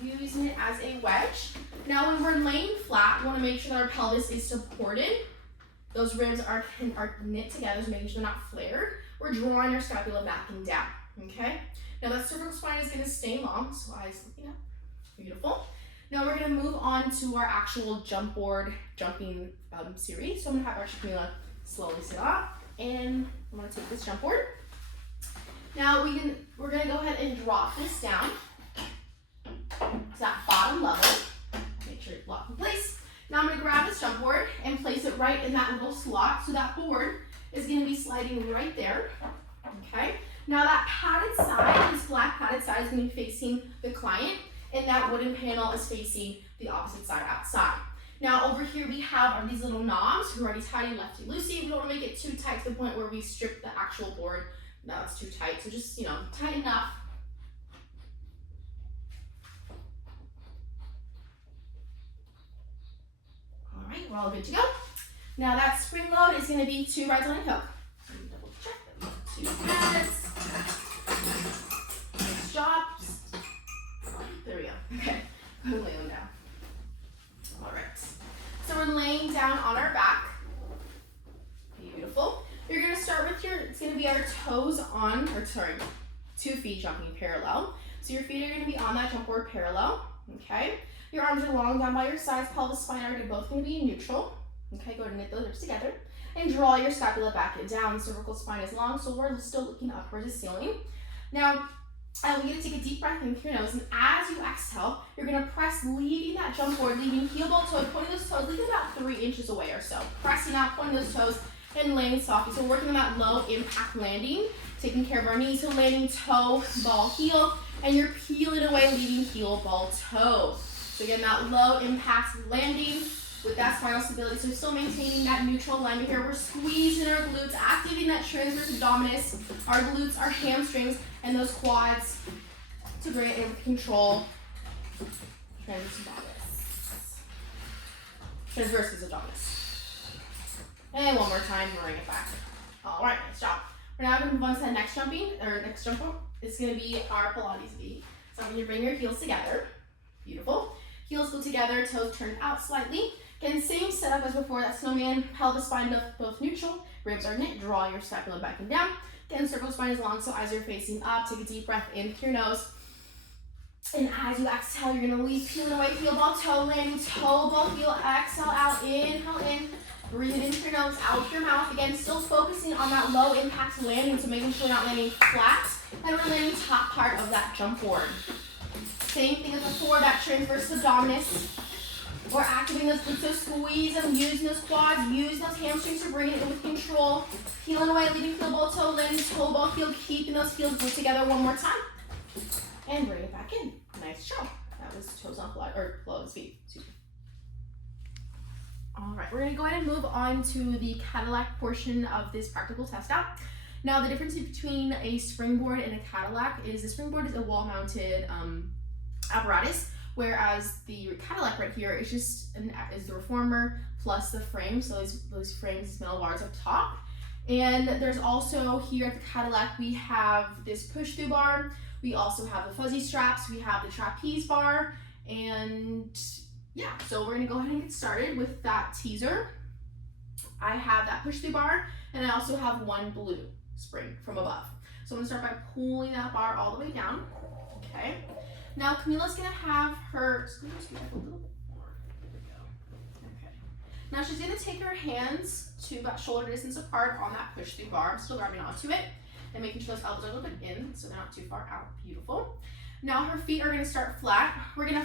We're using it as a wedge. Now when we're laying flat, we wanna make sure that our pelvis is supported. Those ribs are knit together, so making sure they're not flared. We're drawing our scapula back and down, okay? Now that cervical spine is gonna stay long, so eyes looking up. Beautiful. Now we're gonna move on to our actual jump board jumping series. So I'm gonna have our Camila slowly sit up, and I'm gonna take this jump board. Now we're gonna go ahead and drop this down to that bottom level. Make sure it's locked in place. Now I'm gonna grab this jump board and place it right in that little slot. So that board is gonna be sliding right there, okay? Now that padded side, this black padded side is gonna be facing the client, and that wooden panel is facing the opposite side outside. Now over here we have these little knobs, righty tighty, lefty loosey. We don't wanna make it too tight to the point where we strip the actual board. Now it's too tight, so just, tighten up. All right, we're all good to go. Now that spring load is going to be 2 rides on a hook. Let me double check that we have 2 minutes. Nice job. There we go. Okay, I'm gonna lay them down. All right. So we're laying down on our back. Beautiful. You're gonna start with it's gonna be our toes on, 2 feet jumping parallel. So your feet are gonna be on that jump board parallel. Okay. Your arms are long down by your sides, pelvis, spine are both gonna be neutral. Okay, go ahead and knit those hips together. And draw your scapula back and down. Cervical spine is long, so we're still looking upwards to ceiling. Now, I want you to take a deep breath in through your nose, and as you exhale, you're gonna press, leaving that jump board, leaving heel ball toe, pointing those toes, leaving about 3 inches away or so. Pressing out, pointing those toes, and landing softly. So we're working on that low impact landing, taking care of our knees, so landing toe, ball, heel, and you're peeling away, leaving heel, ball, toe. So again, that low impact landing with that spinal stability. So still maintaining that neutral alignment here. We're squeezing our glutes, activating that transverse abdominis, our glutes, our hamstrings, and those quads to bring it in with control. Transverse abdominis. Transversus abdominis. And one more time, bring it back. All right, nice job. We're now going to move on to the next jump rope. It's going to be our Pilates V. So I'm going to bring your heels together. Beautiful. Heels go together, toes turned out slightly. Again, same setup as before, that snowman, pelvis, spine, both neutral. Ribs are knit, draw your scapula back and down. Again, cervical spine is long, so eyes are facing up. Take a deep breath in through your nose. And as you exhale, you're gonna leave, peeling away, heel ball, toe, landing, toe, ball, heel, exhale out, inhale in. Breathe in through your nose, out through your mouth. Again, still focusing on that low impact landing, so making sure we're not landing flat, and we're landing top part of that jump board. Same thing as before, that transverse abdominis. We're activating those glutes, so squeeze them, using those quads, using those hamstrings to bring it in with control. Peeling away, leaving heel ball, toe, landing, toe, ball, heel, keeping those heels glued together one more time. And bring it back in. Nice job. That was toes on Pilates feet. Super. All right, we're gonna go ahead and move on to the Cadillac portion of this practical test out. Now, the difference between a springboard and a Cadillac is the springboard is a wall-mounted apparatus, whereas the Cadillac right here is just is the reformer plus the frame. So those frames, these metal bars up top. And there's also here at the Cadillac, we have this push-through bar. We also have the fuzzy straps. We have the trapeze bar. And yeah, so we're gonna go ahead and get started with that teaser. I have that push-through bar, and I also have one blue spring from above. So I'm gonna start by pulling that bar all the way down, okay? Now Camila's gonna have her, a little bit more, there we go, okay. Now she's gonna take her hands to about shoulder distance apart on that push-through bar. I'm still grabbing onto it and making sure those elbows are a little bit in so they're not too far out, beautiful. Now her feet are gonna start flat. We're gonna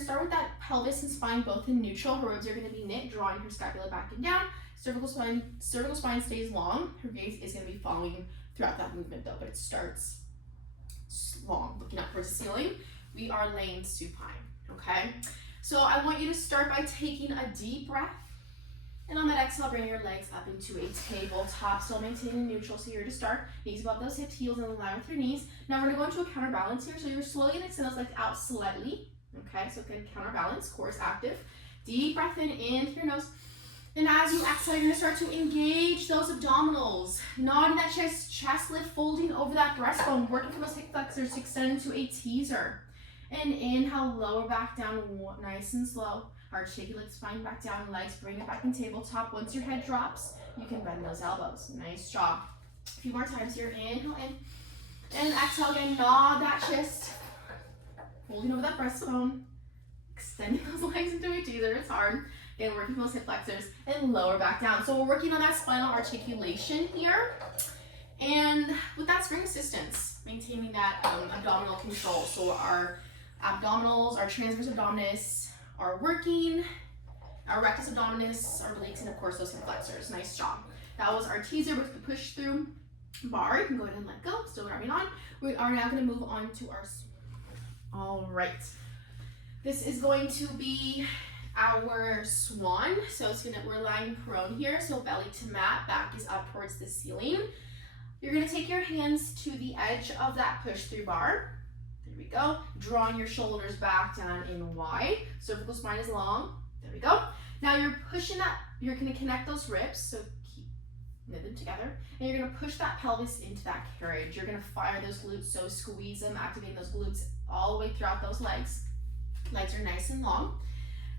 start with that pelvis and spine both in neutral. Her ribs are gonna be knit, drawing her scapula back and down. Cervical spine stays long. Her gaze is gonna be following throughout that movement though, but it starts long, looking up towards the ceiling. We are laying supine, okay? So I want you to start by taking a deep breath, and on that exhale, bring your legs up into a tabletop, still maintaining neutral. So you're to start, knees above those hips, heels in line with your knees. Now we're gonna go into a counterbalance here. So you're slowly gonna extend those legs out slightly, okay? So good counterbalance, core is active. Deep breath in through your nose. And as you exhale, you're gonna start to engage those abdominals. Nodding that chest lift, folding over that breastbone, working from those hip flexors to extend into a teaser. And inhale, lower back down, nice and slow. Arch, shake your spine back down, legs, bring it back in tabletop. Once your head drops, you can bend those elbows. Nice job. A few more times here, inhale in. And exhale again, nod that chest. Holding over that breastbone. Extending those legs into a teaser, it's hard. Again, working those hip flexors and lower back down. So we're working on that spinal articulation here. And with that spring assistance, maintaining that abdominal control. So our abdominals, our transverse abdominis are working, our rectus abdominis, our obliques, and of course those hip flexors. Nice job. That was our teaser with the push through bar. You can go ahead and let go, still grabbing on. We are now gonna move on to our, all right. This is going to be our swan. So we're lying prone here. So belly to mat, back is up towards the ceiling. You're gonna take your hands to the edge of that push through bar. There we go. Drawing your shoulders back down in wide. Cervical spine is long. There we go. Now you're pushing that, you're gonna connect those ribs, so knit them together, and you're gonna push that pelvis into that carriage. You're gonna fire those glutes, so squeeze them, activating those glutes all the way throughout those legs. Legs are nice and long.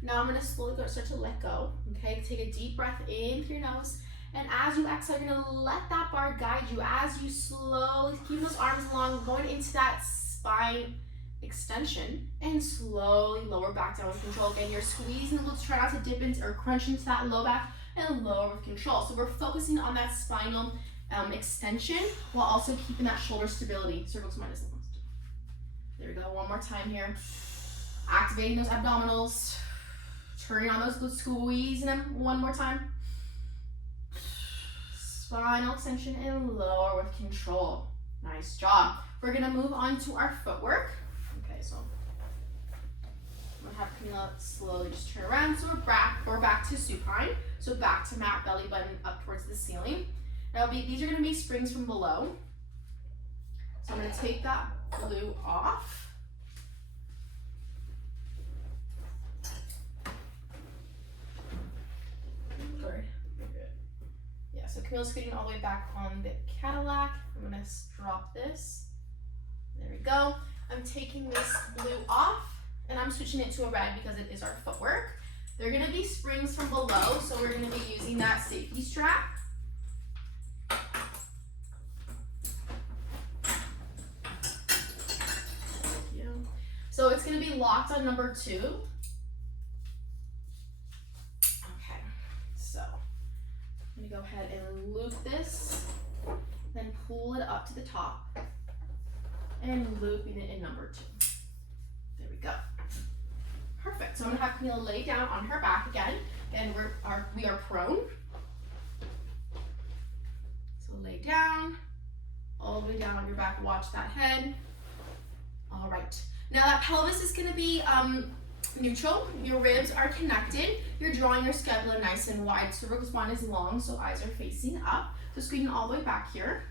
Now I'm gonna slowly start to let go, okay? Take a deep breath in through your nose, and as you exhale, you're gonna let that bar guide you as you slowly keep those arms long, going into that spine extension, and slowly lower back down with control. Again, you're squeezing the glutes, try not to dip into or crunch into that low back, and lower with control. So we're focusing on that spinal extension while also keeping that shoulder stability. Cervical spine is the most. There we go, one more time here. Activating those abdominals, turning on those glutes, squeezing them one more time. Spinal extension and lower with control. Nice job. We're gonna move on to our footwork. Okay, so I'm gonna have Camila slowly just turn around. So we're back to supine. So back to mat, belly button up towards the ceiling. Now these are gonna be springs from below. So I'm gonna take that blue off. Sorry. Yeah, so Camila's scooting all the way back on the Cadillac. I'm gonna drop this. There we go. I'm taking this blue off and I'm switching it to a red because it is our footwork. They're gonna be springs from below, so we're gonna be using that safety strap. Thank you. So it's gonna be locked on number 2. Okay, so I'm gonna go ahead and loop this, then pull it up to the top, and looping it in number 2. There we go. Perfect. So I'm gonna have Camila lay down on her back again. Again, we are prone. So lay down, all the way down on your back. Watch that head. All right. Now that pelvis is gonna be neutral. Your ribs are connected. You're drawing your scapula nice and wide. Cervical spine is long, so eyes are facing up. So scooting all the way back here.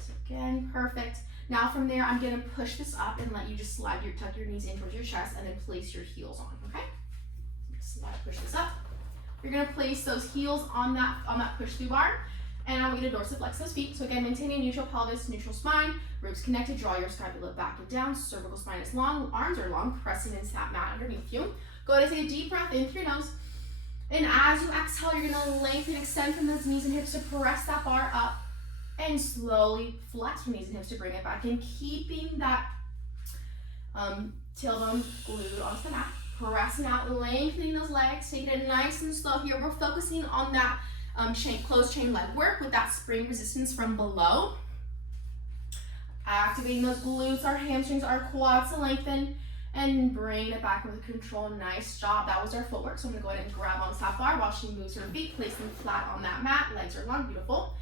So again, perfect. Now from there, I'm gonna push this up and let you just tuck your knees in towards your chest and then place your heels on, okay? Push this up. You're gonna place those heels on that push through bar, and I want you to dorsiflex those feet. So again, maintaining neutral pelvis, neutral spine, ribs connected, draw your scapula back and down, cervical spine is long, arms are long, pressing into that mat underneath you. Go ahead and take a deep breath in through your nose. And as you exhale, you're gonna lengthen, extend from those knees and hips to press that bar up, and slowly flex your knees and hips to bring it back in, keeping that tailbone glued onto the mat, pressing out, lengthening those legs, taking it nice and slow here. We're focusing on that closed chain leg work with that spring resistance from below. Activating those glutes, our hamstrings, our quads to lengthen, and bring it back with control. Nice job. That was our footwork. So I'm gonna go ahead and grab on the top bar while she moves her feet, place them flat on that mat. Legs are long, beautiful.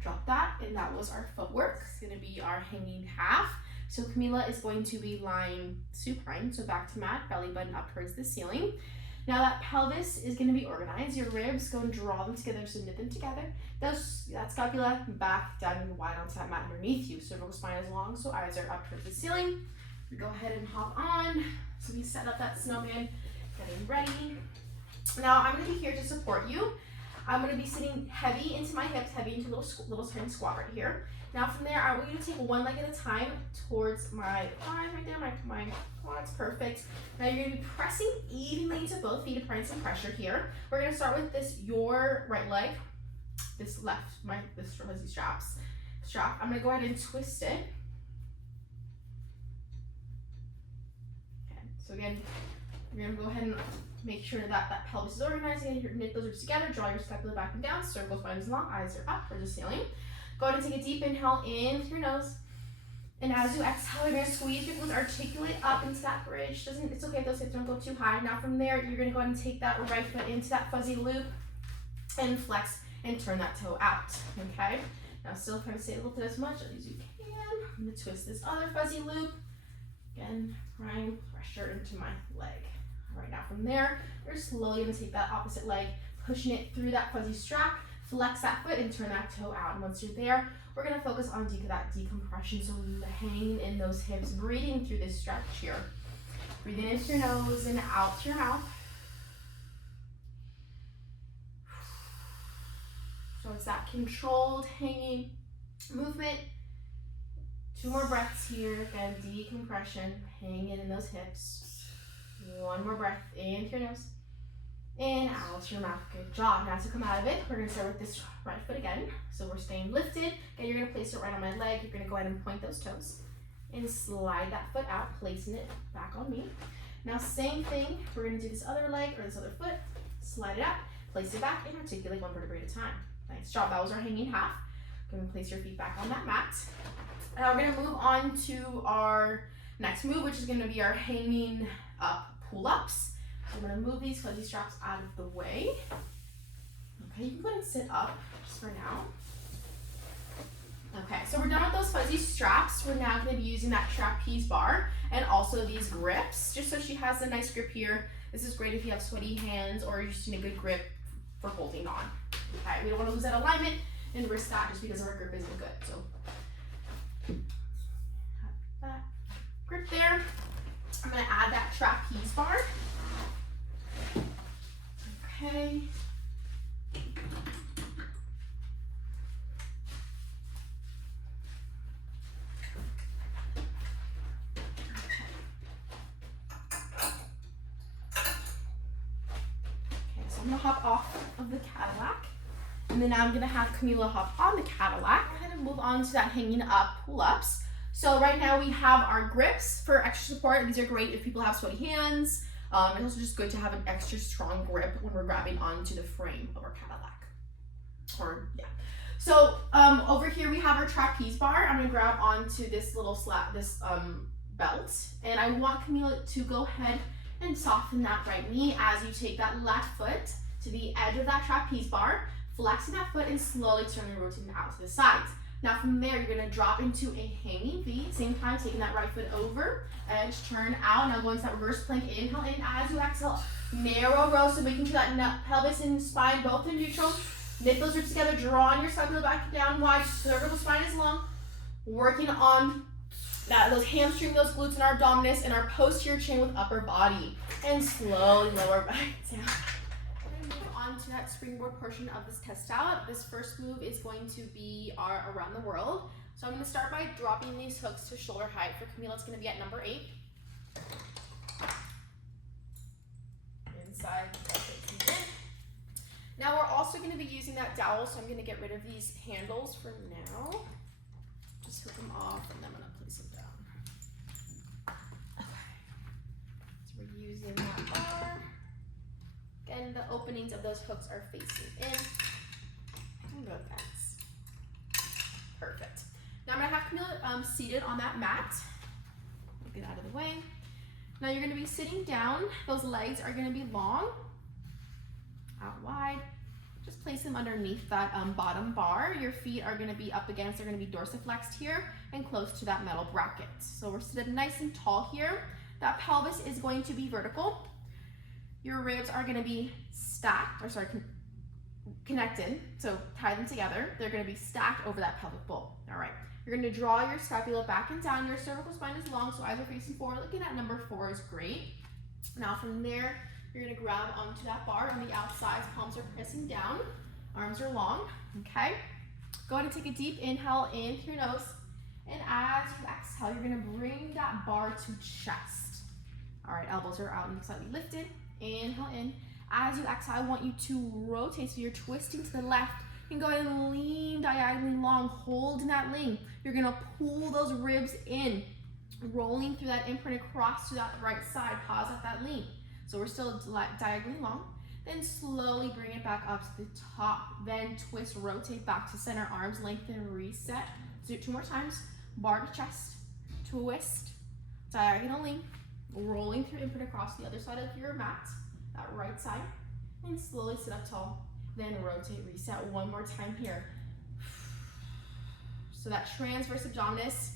Drop that, and that was our footwork. It's gonna be our hanging half. So Camila is going to be lying supine, so back to mat, belly button up towards the ceiling. Now that pelvis is gonna be organized. Your ribs, go and draw them together, so knit them together. That scapula back down and wide onto that mat underneath you. Cervical spine is long, so eyes are up towards the ceiling. We go ahead and hop on. So we set up that snowman, getting ready. Now I'm gonna be here to support you. I'm gonna be sitting heavy into my hips, heavy into little tiny squat right here. Now from there, I want you to take one leg at a time towards my thighs right there, my quads, perfect. Now you're gonna be pressing evenly into both feet, applying some pressure here. We're gonna start with this, your right leg, this left, this fuzzy strap. I'm gonna go ahead and twist it. Okay, so again, you're gonna go ahead and make sure that that pelvis is organized. Again, knit those ribs together, draw your scapula back and down, cervical spine is long, eyes are up towards the ceiling. Go ahead and take a deep inhale in through your nose. And as you exhale, you're gonna squeeze your glutes, articulate up into that bridge. It's okay if those hips don't go too high. Now from there, you're gonna go ahead and take that right foot into that fuzzy loop and flex and turn that toe out, okay? Now still kind of stay lifted as much as you can. I'm gonna twist this other fuzzy loop. Again, applying pressure into my leg. All right, now from there, you're slowly gonna take that opposite leg, pushing it through that fuzzy strap, flex that foot and turn that toe out. And once you're there, we're gonna focus on that decompression. So hanging in those hips, breathing through this stretch here. Breathing in through your nose and out through your mouth. So it's that controlled hanging movement. 2 more breaths here. Again, decompression, hanging in those hips. 1 more breath in through your nose. In, out your mouth. Good job. Now to come out of it, we're going to start with this right foot again. So we're staying lifted. And you're going to place it right on my leg. You're going to go ahead and point those toes. And slide that foot out, placing it back on me. Now same thing, we're going to do this other leg or this other foot. Slide it out, place it back, and articulate 1 vertebrae at a time. Nice job. That was our hanging half. Going to place your feet back on that mat. Now we're going to move on to our next move, which is going to be our hanging up pull-ups. So I'm going to move these fuzzy straps out of the way. Okay, you can go ahead and sit up just for now. Okay, so we're done with those fuzzy straps. We're now going to be using that trapeze bar and also these grips, just so she has a nice grip here. This is great if you have sweaty hands or you're just in a good grip for holding on. Okay, we don't want to lose that alignment and risk that just because our grip isn't good. So have that grip there. I'm going to add that trapeze bar. Okay. I'm gonna hop off of the Cadillac, and then now I'm gonna have Camila hop on the Cadillac. Go ahead and move on to that hanging up pull-ups. So right now we have our grips for extra support. These are great if people have sweaty hands. It's also just good to have an extra strong grip when we're grabbing onto the frame of our Cadillac. So over here we have our trapeze bar. I'm gonna grab onto this little belt, and I want Camila to go ahead and soften that right knee as you take that left foot to the edge of that trapeze bar, flexing that foot and slowly turning and rotating out to the sides. Now from there, you're gonna drop into a hanging V, same time taking that right foot over, edge, turn out. Now go into that reverse plank, inhale in as you exhale, narrow row, so making sure that pelvis and spine both are neutral. Knit those ribs together, drawing your scapula back down wide, cervical spine is long, working on those hamstring, those glutes and our abdominis and our posterior chain with upper body. And slowly lower back down. We're going to move on to that springboard portion of this test out. This first move is going to be our around the world. So I'm going to start by dropping these hooks to shoulder height. For Camila, it's going to be at number 8. Inside, in. Now we're also going to be using that dowel, so I'm going to get rid of these handles for now. Just hook them off, and then I'm going to place them down. Using that bar. Again, the openings of those hooks are facing in. And both ends. Perfect. Now I'm going to have Camila seated on that mat. Get out of the way. Now you're going to be sitting down. Those legs are going to be long, out wide. Just place them underneath that bottom bar. Your feet are going to be up against, they're going to be dorsiflexed here and close to that metal bracket. So we're sitting nice and tall here. That pelvis is going to be vertical. Your ribs are going to be connected. So tie them together. They're going to be stacked over that pelvic bowl. All right. You're going to draw your scapula back and down. Your cervical spine is long, so eyes are facing forward. Looking at number 4 is great. Now from there, you're going to grab onto that bar on the outside. Palms are pressing down. Arms are long. Okay. Go ahead and take a deep inhale in through your nose. And as you exhale, you're going to bring that bar to chest. All right, elbows are out and slightly lifted. Inhale in. As you exhale, I want you to rotate, so you're twisting to the left. And go ahead and lean diagonally long, holding that lean. You're gonna pull those ribs in, rolling through that imprint across to that right side. Pause at that lean. So we're still diagonally long. Then slowly bring it back up to the top. Then twist, rotate back to center. Arms lengthen, reset. Do it 2 more times. Bar to chest, twist, diagonal lean. Rolling through imprint across the other side of your mat, that right side, and slowly sit up tall, then rotate, reset 1 more time here. So that transverse abdominis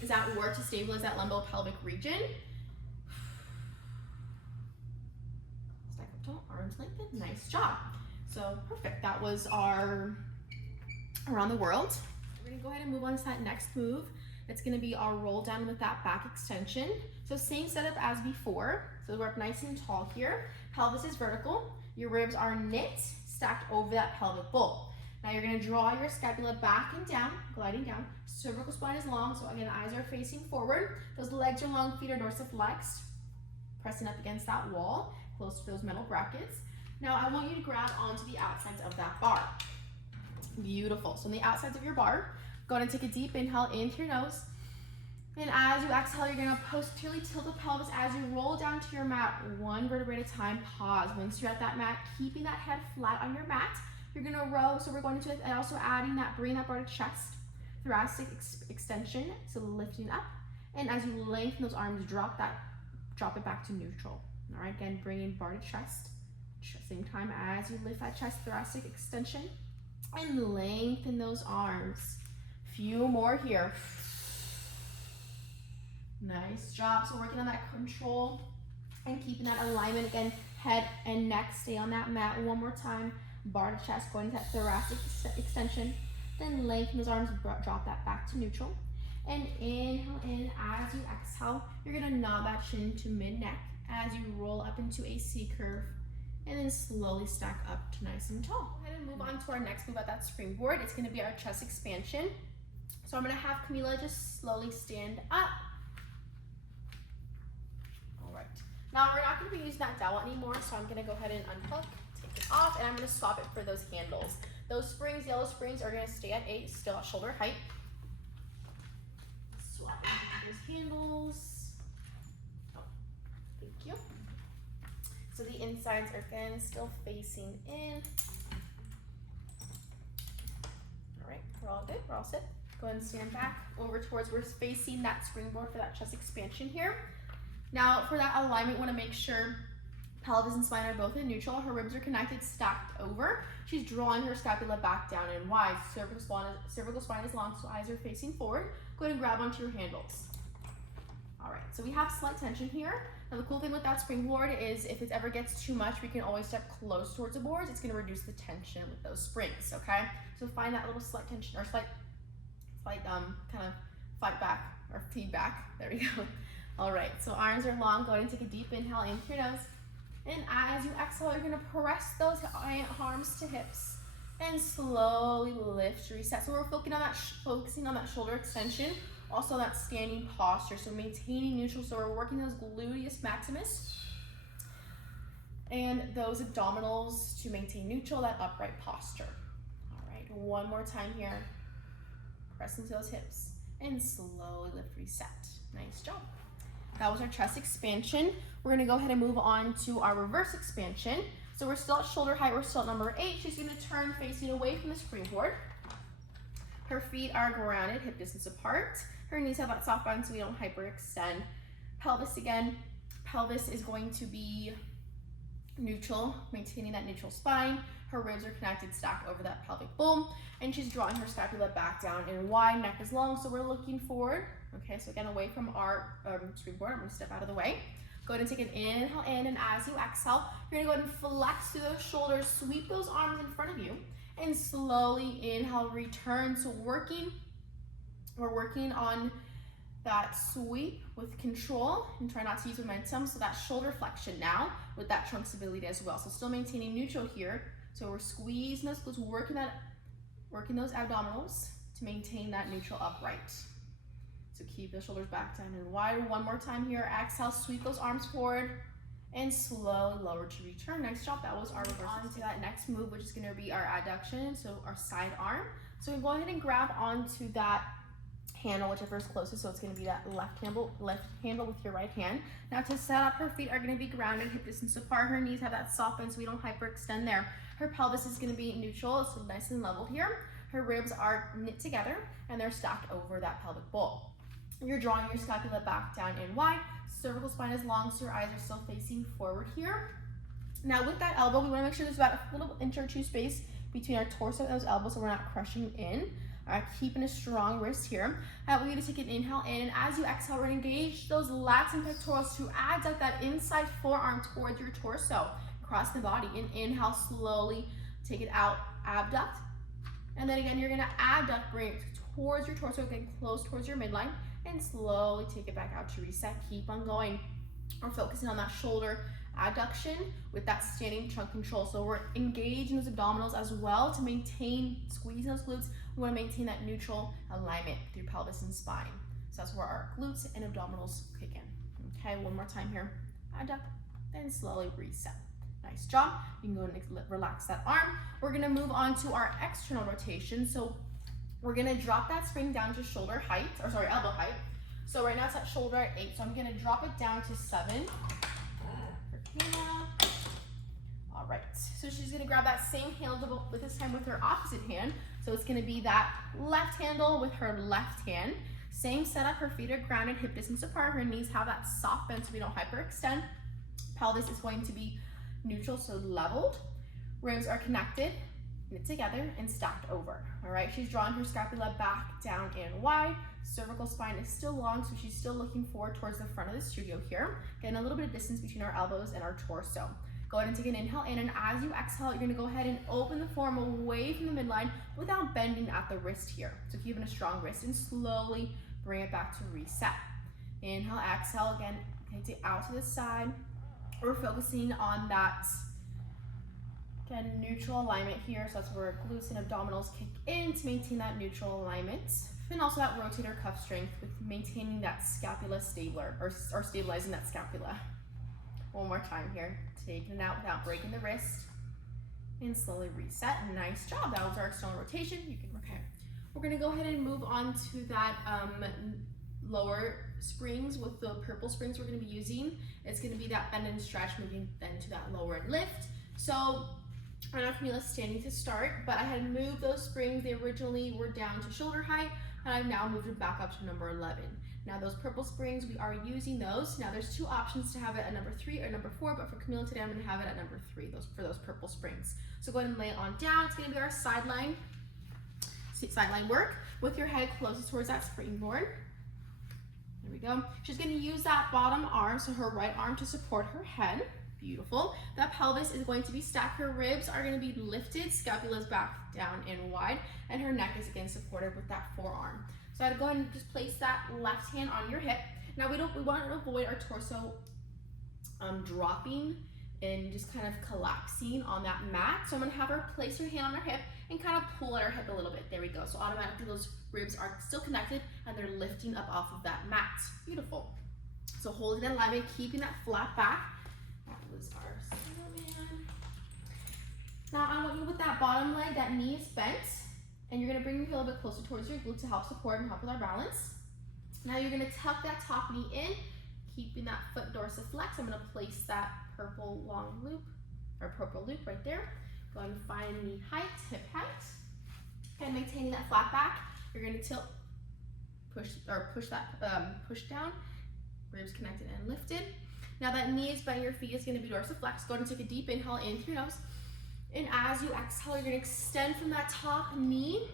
is at work to stabilize that lumbopelvic region. Stack up tall, arms lengthened, nice job. So perfect, that was our around the world. We're gonna go ahead and move on to that next move. It's gonna be our roll down with that back extension. So same setup as before. So we're up nice and tall here. Pelvis is vertical. Your ribs are knit, stacked over that pelvic bowl. Now you're gonna draw your scapula back and down, gliding down. Cervical spine is long, so again, eyes are facing forward. Those legs are long, feet are dorsiflexed, pressing up against that wall, close to those metal brackets. Now I want you to grab onto the outsides of that bar. Beautiful. So on the outsides of your bar, go ahead and take a deep inhale in through your nose. And as you exhale, you're gonna posteriorly tilt the pelvis as you roll down to your mat, one vertebrae at a time. Pause. Once you're at that mat, keeping that head flat on your mat, you're gonna row. So we're going to and also adding that, bring that bar to chest, thoracic extension, so lifting up. And as you lengthen those arms, drop it back to neutral. All right, again, bringing bar to chest. Same time as you lift that chest, thoracic extension, and lengthen those arms. Few more here. Nice job. So working on that control and keeping that alignment. Again, head and neck stay on that mat. One more time. Bar to chest, going to that thoracic extension. Then lengthen those arms, drop that back to neutral. And inhale in. As you exhale, you're gonna nod that chin to mid-neck as you roll up into a C curve. And then slowly stack up to nice and tall. Go ahead and move on to our next move at that springboard. It's gonna be our chest expansion. So I'm gonna have Camila just slowly stand up. All right. Now we're not gonna be using that dowel anymore, so I'm gonna go ahead and unhook, take it off, and I'm gonna swap it for those handles. Those springs, yellow springs, are gonna stay at 8, still at shoulder height. Swap those handles. Oh, thank you. So the insides are again still facing in. All right, we're all good, we're all set. Go ahead and stand back over towards, we're facing that springboard for that chest expansion here. Now for that alignment, we wanna make sure pelvis and spine are both in neutral. Her ribs are connected, stacked over. She's drawing her scapula back down and wide. Cervical spine is long, so eyes are facing forward. Go ahead and grab onto your handles. All right, so we have slight tension here. Now the cool thing with that springboard is if it ever gets too much, we can always step close towards the boards. It's gonna reduce the tension with those springs, okay? So find that little slight tension, or slight kind of fight back, or feedback. There we go. All right, so arms are long. Go ahead and take a deep inhale in through your nose. And as you exhale, you're gonna press those arms to hips and slowly lift, reset. So we're focusing on that shoulder extension, also that standing posture. So maintaining neutral, so we're working those gluteus maximus and those abdominals to maintain neutral, that upright posture. All right, one more time here. Press into those hips and slowly lift, reset. Nice job. That was our chest expansion. We're gonna go ahead and move on to our reverse expansion. So we're still at shoulder height, we're still at number 8. She's gonna turn facing away from the springboard. Her feet are grounded, hip distance apart. Her knees have that soft bend so we don't hyperextend. Pelvis again, pelvis is going to be neutral, maintaining that neutral spine. Her ribs are connected, stacked over that pelvic bowl. And she's drawing her scapula back down and wide, neck is long, so we're looking forward. Okay, so again, away from our springboard. I'm gonna step out of the way. Go ahead and take an inhale in, and as you exhale, you're gonna go ahead and flex through those shoulders, sweep those arms in front of you, and slowly inhale, return. So we're working on that sweep with control and try not to use momentum. So that shoulder flexion now with that trunk stability as well. So still maintaining neutral here. So we're squeezing those glutes, working those abdominals to maintain that neutral upright. So keep the shoulders back down and wide. One more time here. Exhale, sweep those arms forward and slowly lower to return. Nice job. That was our reverse. On to that next move, which is going to be our adduction, so our side arm. So we go ahead and grab onto that handle, whichever is closest. So it's going to be that left handle with your right hand. Now to set up, her feet are going to be grounded, hip distance apart. Her knees have that soft bend so we don't hyperextend there. Her pelvis is going to be neutral, so nice and level here. Her ribs are knit together and they're stacked over that pelvic bowl. You're drawing your scapula back down and wide. Cervical spine is long, so your eyes are still facing forward here. Now with that elbow, we want to make sure there's about a little inch or two space between our torso and those elbows so we're not crushing in. All right, keeping a strong wrist here. We're going to take an inhale in, and as you exhale, we're going to engage those lats and pectorals to adduct that inside forearm towards your torso. Cross the body. And inhale, slowly take it out, abduct. And then again, you're going to adduct, bring it towards your torso, again, close towards your midline. And slowly take it back out to reset. Keep on going. We're focusing on that shoulder adduction with that standing trunk control. So we're engaging those abdominals as well to maintain, squeeze those glutes. We want to maintain that neutral alignment through pelvis and spine. So that's where our glutes and abdominals kick in. Okay, one more time here. Adduct, then slowly reset. Nice job. You can go and relax that arm. We're gonna move on to our external rotation. So we're gonna drop that spring down to shoulder height, or sorry, elbow height. So right now it's at shoulder at 8, so I'm gonna drop it down to 7. All right, so she's gonna grab that same handle, but this time with her opposite hand. So it's gonna be that left handle with her left hand. Same setup, her feet are grounded, hip distance apart, her knees have that soft bend so we don't hyperextend. Pelvis is going to be neutral, so leveled. Ribs are connected, knit together, and stacked over. All right, she's drawing her scapula back, down, and wide. Cervical spine is still long, so she's still looking forward towards the front of the studio here. Getting a little bit of distance between our elbows and our torso. Go ahead and take an inhale in, and as you exhale, you're gonna go ahead and open the forearm away from the midline without bending at the wrist here. So keeping a strong wrist and slowly bring it back to reset. Inhale, exhale, again, take it out to the side. We're focusing on that, again, neutral alignment here. So that's where glutes and abdominals kick in to maintain that neutral alignment. And also that rotator cuff strength with maintaining that scapula stabler, or stabilizing that scapula. One more time here. Taking it out without breaking the wrist. And slowly reset. Nice job. That was our external rotation. Okay. We're gonna go ahead and move on to that lower springs with the purple springs we're gonna be using. It's gonna be that bend and stretch, moving then to that lower and lift. So I know Camila's standing to start, but I had moved those springs. They originally were down to shoulder height, and I've now moved it back up to number 11. Now those purple springs, we are using those. Now there's 2 options to have it at number 3 or number 4, but for Camila today, I'm gonna have it at number 3, for those purple springs. So go ahead and lay it on down. It's gonna be our sideline work with your head closest towards that springboard. There we go. She's gonna use that bottom arm, so her right arm, to support her head. Beautiful. That pelvis is going to be stacked. Her ribs are going to be lifted, scapula's back, down, and wide, and her neck is again supported with that forearm. So I'd go ahead and just place that left hand on your hip. Now we want to avoid our torso dropping and just kind of collapsing on that mat. So I'm going to have her place her hand on her hip and kind of pull at her hip a little bit. There we go. So automatically those ribs are still connected and they're lifting up off of that mat. Beautiful. So holding that alignment, keeping that flat back. That was our center man. Now I want you with that bottom leg, that knee is bent, and you're gonna bring your heel a bit closer towards your glute to help support and help with our balance. Now you're gonna tuck that top knee in, keeping that foot dorsiflex. I'm gonna place that purple long loop, or purple loop right there. Go ahead and find knee height, hip height. And maintaining that flat back, you're gonna tilt, push down, ribs connected and lifted. Now that knee is bent, your feet is gonna be dorsiflex. Go ahead and take a deep inhale in through your nose. And as you exhale, you're gonna extend from that top knee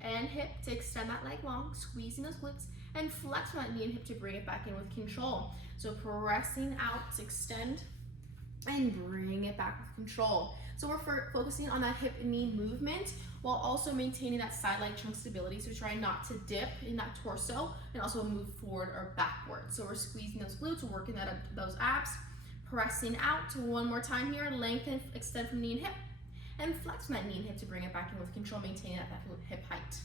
and hip to extend that leg long, squeezing those glutes, and flex from that knee and hip to bring it back in with control. So pressing out to extend and bring it back with control. So we're focusing on that hip and knee movement while also maintaining that side leg trunk stability. So try not to dip in that torso and also move forward or backward. So we're squeezing those glutes, working those abs, pressing out. One more time here, lengthen, extend from knee and hip, and flex from that knee and hip to bring it back in with control, maintaining that hip height.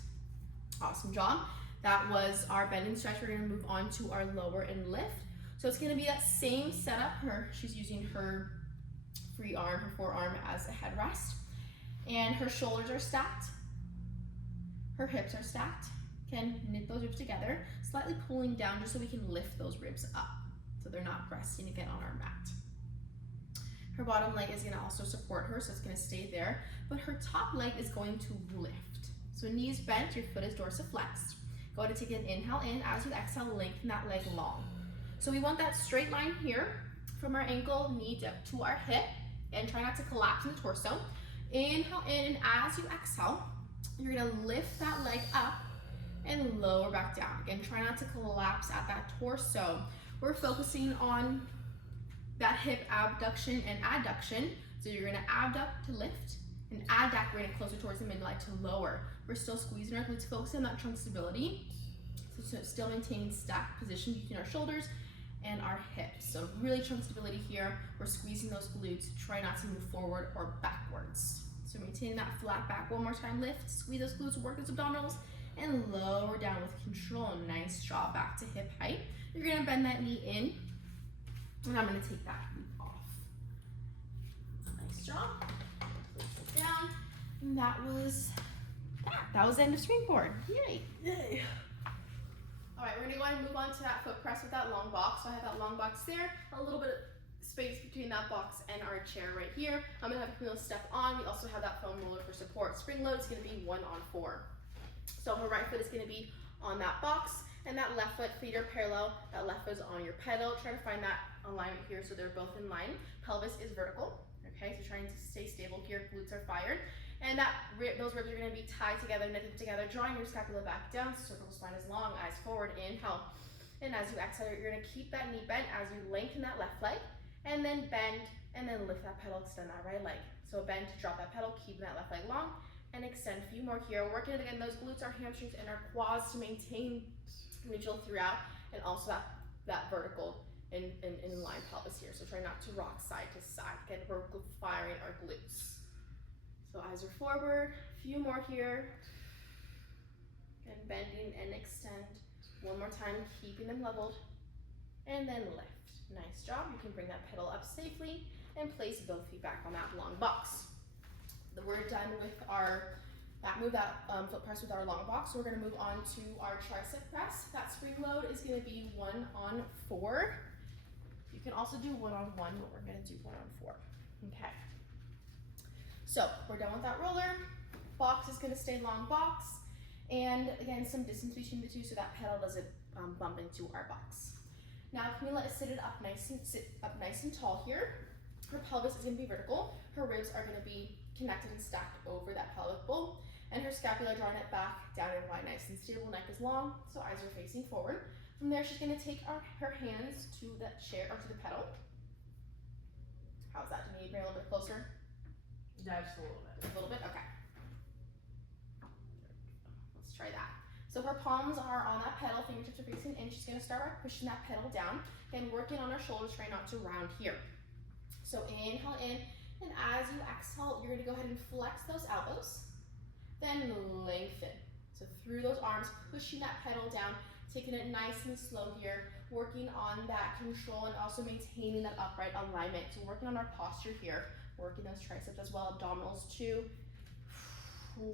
Awesome job. That was our bend and stretch. We're gonna move on to our lower and lift. So it's gonna be that same setup. She's using her free arm, her forearm as a headrest, and her shoulders are stacked. Her hips are stacked. Can knit those ribs together, slightly pulling down just so we can lift those ribs up so they're not resting again on our mat. Her bottom leg is gonna also support her, so it's gonna stay there, but her top leg is going to lift. So knees bent, your foot is dorsiflexed. Go ahead and take an inhale in. As you exhale, lengthen that leg long. So we want that straight line here from our ankle, knee to our hip, and try not to collapse in the torso. Inhale in, and as you exhale, you're gonna lift that leg up and lower back down. Again, try not to collapse at that torso. We're focusing on that hip abduction and adduction. So you're gonna abduct to lift, and adduct, bring it closer towards the midline to lower. We're still squeezing our glutes, focusing on that trunk stability. So still maintaining stacked position between our shoulders and our hips. So really strong stability here. We're squeezing those glutes. Try not to move forward or backwards. So maintaining that flat back. One more time, lift, squeeze those glutes, work those abdominals, and lower down with control. Nice jaw back to hip height. You're gonna bend that knee in, and I'm gonna take that glute off. Nice jaw. Place it down. And that was the end of springboard. Yay. Yay. All right, we're gonna go ahead and move on to that foot press with that long box. So I have that long box there, a little bit of space between that box and our chair right here. I'm gonna have Camila step on. We also have that foam roller for support. Spring load is gonna be 1 on 4. So her right foot is gonna be on that box, and that left foot, feet are parallel. That left foot is on your pedal. Try to find that alignment here so they're both in line. Pelvis is vertical, okay? So trying to stay stable here, glutes are fired. And those ribs are gonna be tied together, knitted together, drawing your scapula back down, cervical spine is long, eyes forward, inhale. And as you exhale, you're gonna keep that knee bent as you lengthen that left leg, and then bend, and then lift that pedal, extend that right leg. So bend to drop that pedal, keeping that left leg long, and extend a few more here. Working it again, those glutes, our hamstrings, and our quads to maintain neutral throughout, and also that vertical in line pelvis here. So try not to rock side to side. Again, we're firing our glutes. So eyes are forward, a few more here. Again, bending and extend. One more time, keeping them leveled, and then lift. Nice job. You can bring that pedal up safely and place both feet back on that long box. We're done with that foot press with our long box. So we're gonna move on to our tricep press. That spring load is gonna be 1 on 4. You can also do 1 on 1, but we're gonna do 1 on 4. Okay. So we're done with that roller. Box is gonna stay long box. And again, some distance between the two so that pedal doesn't bump into our box. Now Camila is sit up nice and tall here. Her pelvis is gonna be vertical. Her ribs are gonna be connected and stacked over that pelvic bowl. And her scapula drawing it back, down and wide, nice and stable. Neck is long, so eyes are facing forward. From there, she's gonna take her hands to the chair, or to the pedal. How's that? Do you need to bring it a little bit closer? Yeah, just a little bit. A little bit? Okay. Let's try that. So her palms are on that pedal, fingertips are facing in. She's gonna start by pushing that pedal down and working on her shoulders, trying not to round here. So inhale in, and as you exhale, you're gonna go ahead and flex those elbows, then lengthen. So through those arms, pushing that pedal down, taking it nice and slow here, working on that control and also maintaining that upright alignment. So working on our posture here, working those triceps as well, abdominals too.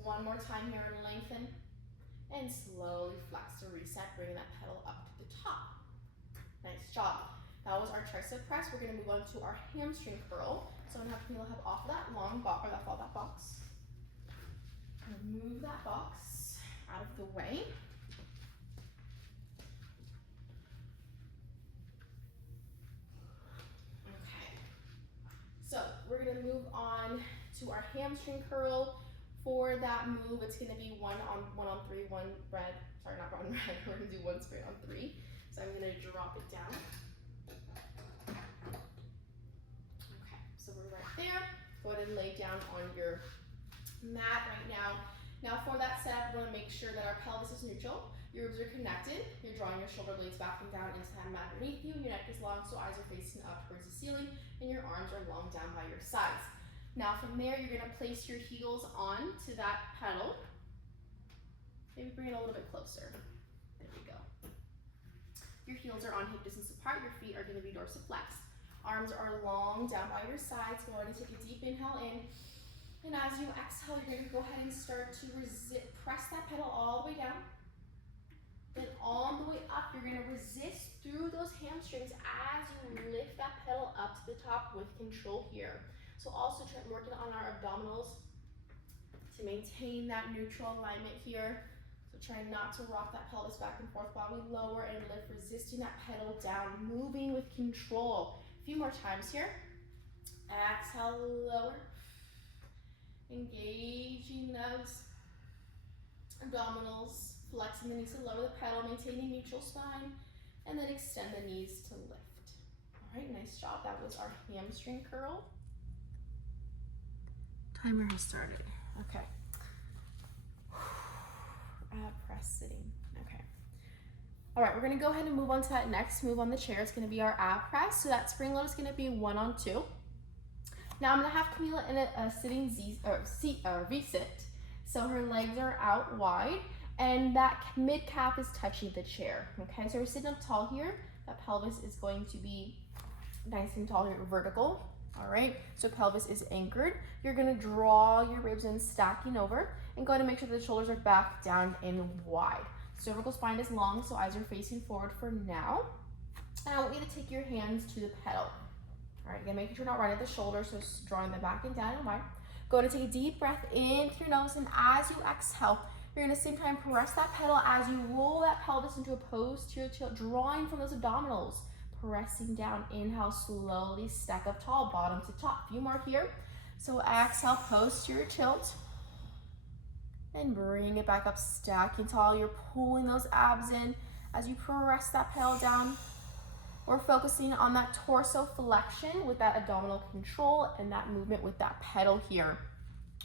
One more time here, and lengthen. And slowly flex to reset, bringing that pedal up to the top. Nice job. That was our tricep press. We're gonna move on to our hamstring curl. So I'm gonna have Camila have off that long box, or that box. Move that box out of the way. Okay. So we're gonna move on to our hamstring curl. For that move, it's gonna be one on 3, one red. Sorry, not one red. We're gonna do one straight on 3. So I'm gonna drop it down. Okay, so we're right there. Go ahead and lay down on your mat right now. Now for that setup, we wanna make sure that our pelvis is neutral. Your ribs are connected. You're drawing your shoulder blades back and down into that mat underneath you. Your neck is long, so eyes are facing up towards the ceiling, and your arms are long down by your sides. Now from there, you're gonna place your heels on to that pedal. Maybe bring it a little bit closer. There we go. Your heels are on hip distance apart. Your feet are gonna be dorsiflexed. Arms are long down by your sides. Go ahead and take a deep inhale in. And as you exhale, you're gonna go ahead and start to press that pedal all the way down. Then all the way up, you're gonna resist through those hamstrings as you lift that pedal up to the top with control here. So also working on our abdominals to maintain that neutral alignment here. So try not to rock that pelvis back and forth while we lower and lift, resisting that pedal down, moving with control. A few more times here. Exhale, lower. Engaging those abdominals, flexing the knees to lower the pedal, maintaining neutral spine, and then extend the knees to lift. All right, nice job. That was our hamstring curl. Timer has started. Okay. Press sitting. Okay. All right, we're gonna go ahead and move on to that next move on the chair. It's gonna be our ab press. So that spring load is gonna be 1 on 2. Now I'm gonna have Camila in a sitting V-sit. So her legs are out wide and that mid calf is touching the chair. Okay, so we're sitting up tall here. That pelvis is going to be nice and tall here, vertical. All right, so pelvis is anchored. You're gonna draw your ribs in, stacking over, and go ahead and make sure the shoulders are back down and wide. Cervical spine is long, so eyes are facing forward for now. And I want you to take your hands to the pedal. All right, again, making sure you're not right at the shoulder, so drawing them back and down and wide. Go ahead and take a deep breath in through your nose, and as you exhale, you're gonna same time press that pedal as you roll that pelvis into a posterior tilt, drawing from those abdominals, pressing down. Inhale, slowly stack up tall, bottom to top. Few more here. So exhale, posterior tilt, and bring it back up, stacking tall. You're pulling those abs in as you press that pedal down. We're focusing on that torso flexion with that abdominal control and that movement with that pedal here.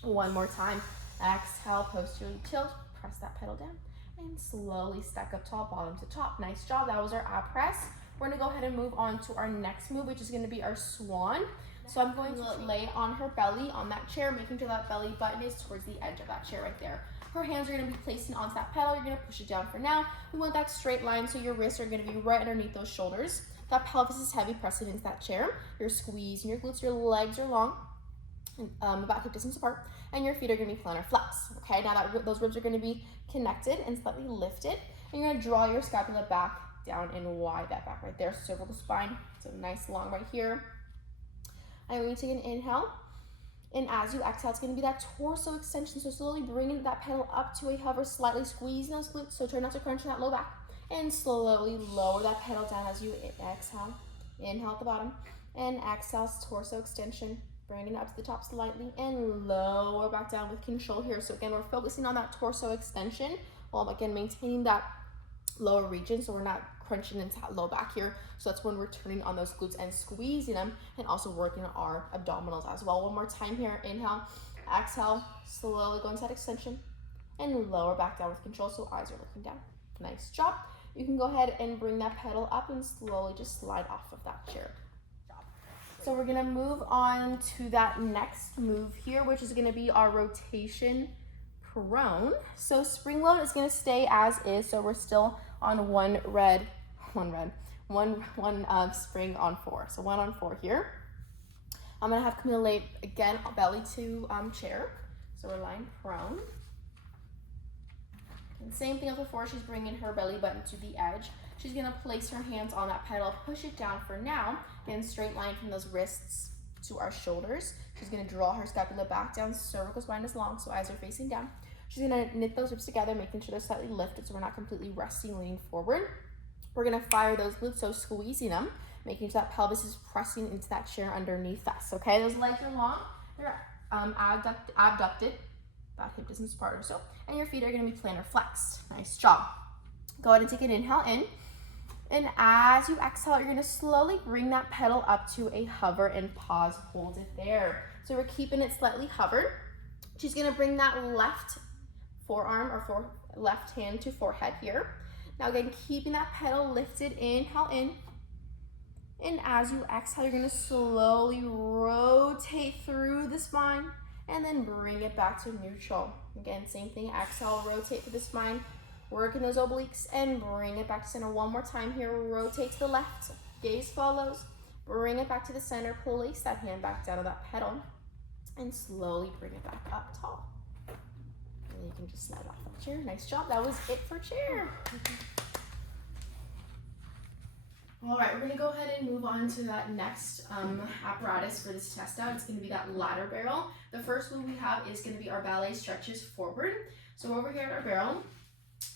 One more time. Exhale, posterior tilt, press that pedal down, and slowly stack up tall, bottom to top. Nice job. That was our ab press. We're gonna go ahead and move on to our next move, which is gonna be our swan. So I'm going to lay on her belly on that chair, making sure that belly button is towards the edge of that chair right there. Her hands are gonna be placing onto that pedal. You're gonna push it down for now. We want that straight line, so your wrists are gonna be right underneath those shoulders. That pelvis is heavy, pressing into that chair. You're squeezing your glutes, your legs are long, about hip distance apart, and your feet are gonna be plantar flex. Okay, now that those ribs are gonna be connected and slightly lifted, and you're gonna draw your scapula back down and wide that back right there. Cervical spine, so nice long right here. And when you take an inhale, and as you exhale, it's gonna be that torso extension. So slowly bringing that pedal up to a hover, slightly squeezing those glutes, so try not to crunch in that low back. And slowly lower that pedal down as you exhale. Inhale at the bottom, and exhale, torso extension. Bringing it up to the top slightly, and lower back down with control here. So again, we're focusing on that torso extension, while again maintaining that lower region, so we're not crunching into that low back here. So that's when we're turning on those glutes and squeezing them, and also working on our abdominals as well. One more time here. Inhale, exhale, slowly go into that extension, and lower back down with control, so eyes are looking down. Nice job. You can go ahead and bring that pedal up and slowly just slide off of that chair. So we're gonna move on to that next move here, which is gonna be our rotation prone. So spring load is gonna stay as is. So we're still on one spring on 4. So 1 on 4 here. I'm gonna have Camila lay again, belly to chair. So we're lying prone. And same thing as before, she's bringing her belly button to the edge. She's gonna place her hands on that pedal, push it down for now. Again, straight line from those wrists to our shoulders. She's gonna draw her scapula back down, cervical spine is long, so eyes are facing down. She's gonna knit those ribs together, making sure they're slightly lifted so we're not completely resting, leaning forward. We're gonna fire those glutes, so squeezing them, making sure that pelvis is pressing into that chair underneath us, okay? Those legs are long, they're abducted, about hip distance apart or so, and your feet are gonna be plantar flexed. Nice job. Go ahead and take an inhale in, and as you exhale, you're gonna slowly bring that pedal up to a hover and pause, hold it there. So we're keeping it slightly hovered. She's gonna bring that left forearm or left hand to forehead here. Now again, keeping that pedal lifted, inhale in. And as you exhale, you're gonna slowly rotate through the spine and then bring it back to neutral. Again, same thing, exhale, rotate through the spine, working those obliques and bring it back to center. One more time here, rotate to the left, gaze follows, bring it back to the center, place that hand back down to that pedal and slowly bring it back up tall. And you can just slide off the chair. Nice job, that was it for chair. All right, we're gonna go ahead and move on to that next apparatus for this test out. It's gonna be that ladder barrel. The first move we have is gonna be our ballet stretches forward. So over here at our barrel,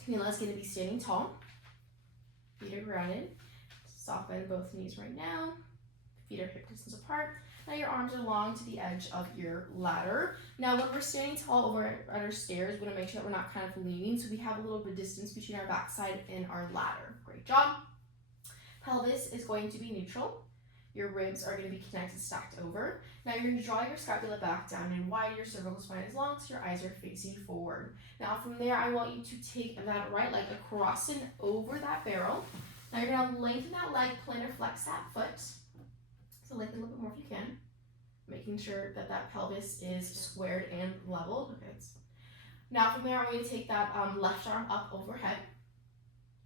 Camila's gonna be standing tall, feet are grounded, soft bend both knees right now, feet are hip distance apart. Now your arms are long to the edge of your ladder. Now when we're standing tall over at our stairs, we wanna make sure that we're not kind of leaning, so we have a little bit of distance between our backside and our ladder. Great job. Pelvis is going to be neutral. Your ribs are going to be connected, stacked over. Now you're going to draw your scapula back down and wide. Your cervical spine is long, so your eyes are facing forward. Now from there, I want you to take that right leg across and over that barrel. Now you're going to lengthen that leg, plantar flex that foot. So lengthen a little bit more if you can. Making sure that that pelvis is squared and leveled. Okay. Now from there, I'm going to take that left arm up overhead.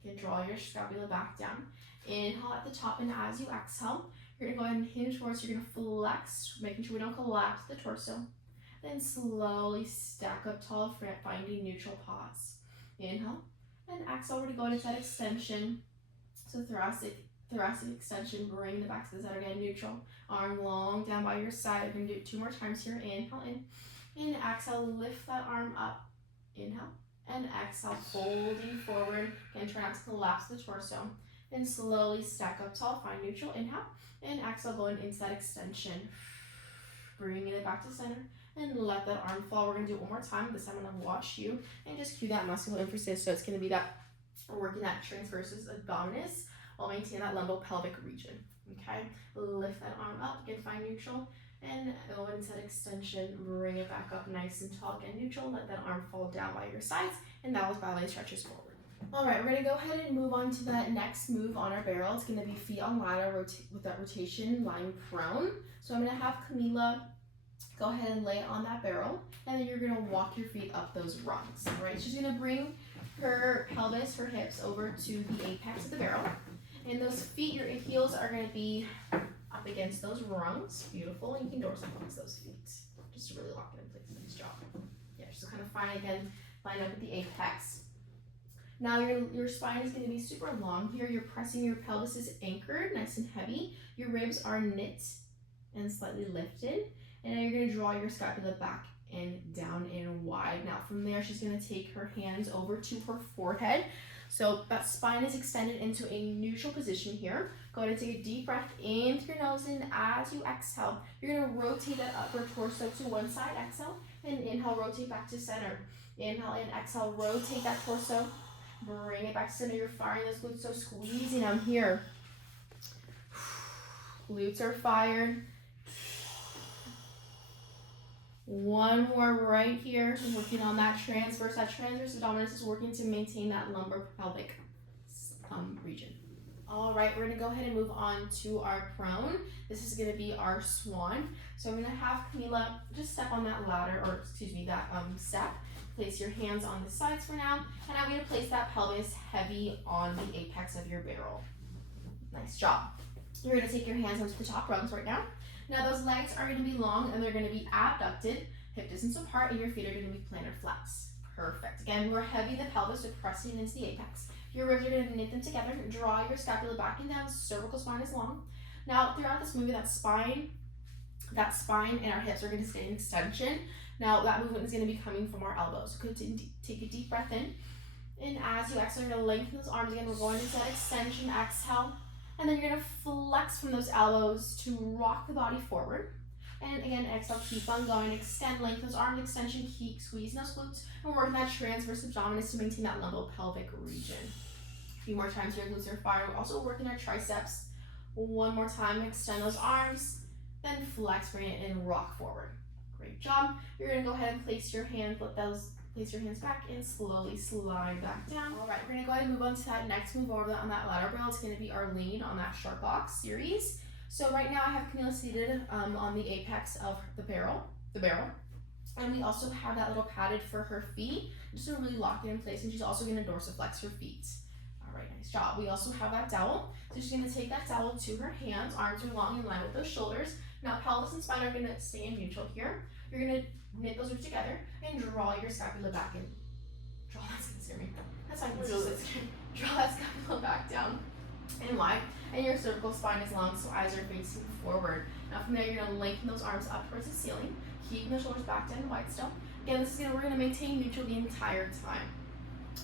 You can draw your scapula back down. Inhale at the top, and as you exhale, you're going to go ahead and hinge forward. So you're going to flex, making sure we don't collapse the torso. Then slowly stack up tall, finding neutral pause. Inhale, and exhale, we're going to go into that extension. So thoracic extension, bring the back to the center again, neutral. Arm long down by your side. We're going to do it 2 more times here. Inhale in. And exhale, lift that arm up. Inhale. And exhale, folding forward. Again, try not to collapse the torso. Then slowly stack up tall, find neutral. Inhale. And exhale, going into that extension. Bringing it back to center. And let that arm fall. We're going to do it 1 more time. This time I'm going to watch you. And just cue that muscular emphasis. So it's going to be that we're working that transversus abdominis while maintaining that lumbopelvic region. Okay, lift that arm up, again find neutral, and go into that extension, bring it back up nice and tall, again neutral, let that arm fall down by your sides, and that was ballet stretches forward. Alright, we're going to go ahead and move on to that next move on our barrel. It's going to be feet on ladder with that rotation, lying prone. So I'm going to have Camila go ahead and lay it on that barrel, and then you're going to walk your feet up those rungs. Alright, she's going to bring her pelvis, her hips over to the apex of the barrel. And those feet, your heels are going to be up against those rungs. Beautiful. And you can dorsiflex those feet just to really lock it in place. Nice job. Yeah, just kind of find, again, line up with the apex. Now your spine is going to be super long here. You're pressing, your pelvis is anchored, nice and heavy. Your ribs are knit and slightly lifted. And now you're going to draw your scapula back and down and wide. Now from there, she's going to take her hands over to her forehead. So that spine is extended into a neutral position here. Go ahead and take a deep breath in through your nose, and as you exhale, you're going to rotate that upper torso to one side, exhale, and inhale, rotate back to center. Inhale and exhale, rotate that torso, bring it back to center. You're firing those glutes, so squeezing them here. Glutes are fired. 1 more right here, working on that transverse. That transverse abdominis is working to maintain that lumbar pelvic region. All right, we're gonna go ahead and move on to our prone. This is gonna be our swan. So I'm gonna have Camila just step on that ladder, or excuse me, that step. Place your hands on the sides for now, and I'm gonna place that pelvis heavy on the apex of your barrel. Nice job. You're gonna take your hands onto the top rungs right now. Now those legs are going to be long and they're going to be abducted, hip distance apart, and your feet are going to be plantar flex. Perfect. Again, we're heavy in the pelvis, so pressing into the apex. Your ribs are going to knit them together, draw your scapula back and down, cervical spine is long. Now throughout this movement, that spine and our hips are going to stay in extension. Now that movement is going to be coming from our elbows. So continue, take a deep breath in. And as you exhale, you're going to lengthen those arms again. We're going into that extension, exhale. And then you're going to flex from those elbows to rock the body forward. And again, exhale, keep on going. Extend, lengthen those arms, extension, keep squeezing those glutes. And working that transverse abdominis to maintain that lumbopelvic region. A few more times here, glutes are firing. We're also working our triceps. 1 more time, extend those arms. Then flex, bring it in, rock forward. Great job. You're going to go ahead and place your hands, place your hands back and slowly slide back down. All right, we're gonna go ahead and move on to that next move over on that ladder barrel. It's gonna be our lean on that sharp box series. So right now I have Camila seated on the apex of the barrel. And we also have that little padded for her feet, just to really lock it in place. And she's also gonna dorsiflex her feet. All right, nice job. We also have that dowel. So she's gonna take that dowel to her hands, arms are long in line with those shoulders. Now pelvis and spine are gonna stay in neutral here. You're gonna knit those ribs together and draw your scapula back in. Draw, that's gonna scare me. That's fine, draw that scapula back down and wide. And your cervical spine is long, so eyes are facing forward. Now from there, you're gonna lengthen those arms up towards the ceiling, keeping the shoulders back down and wide still. Again, we're gonna maintain neutral the entire time.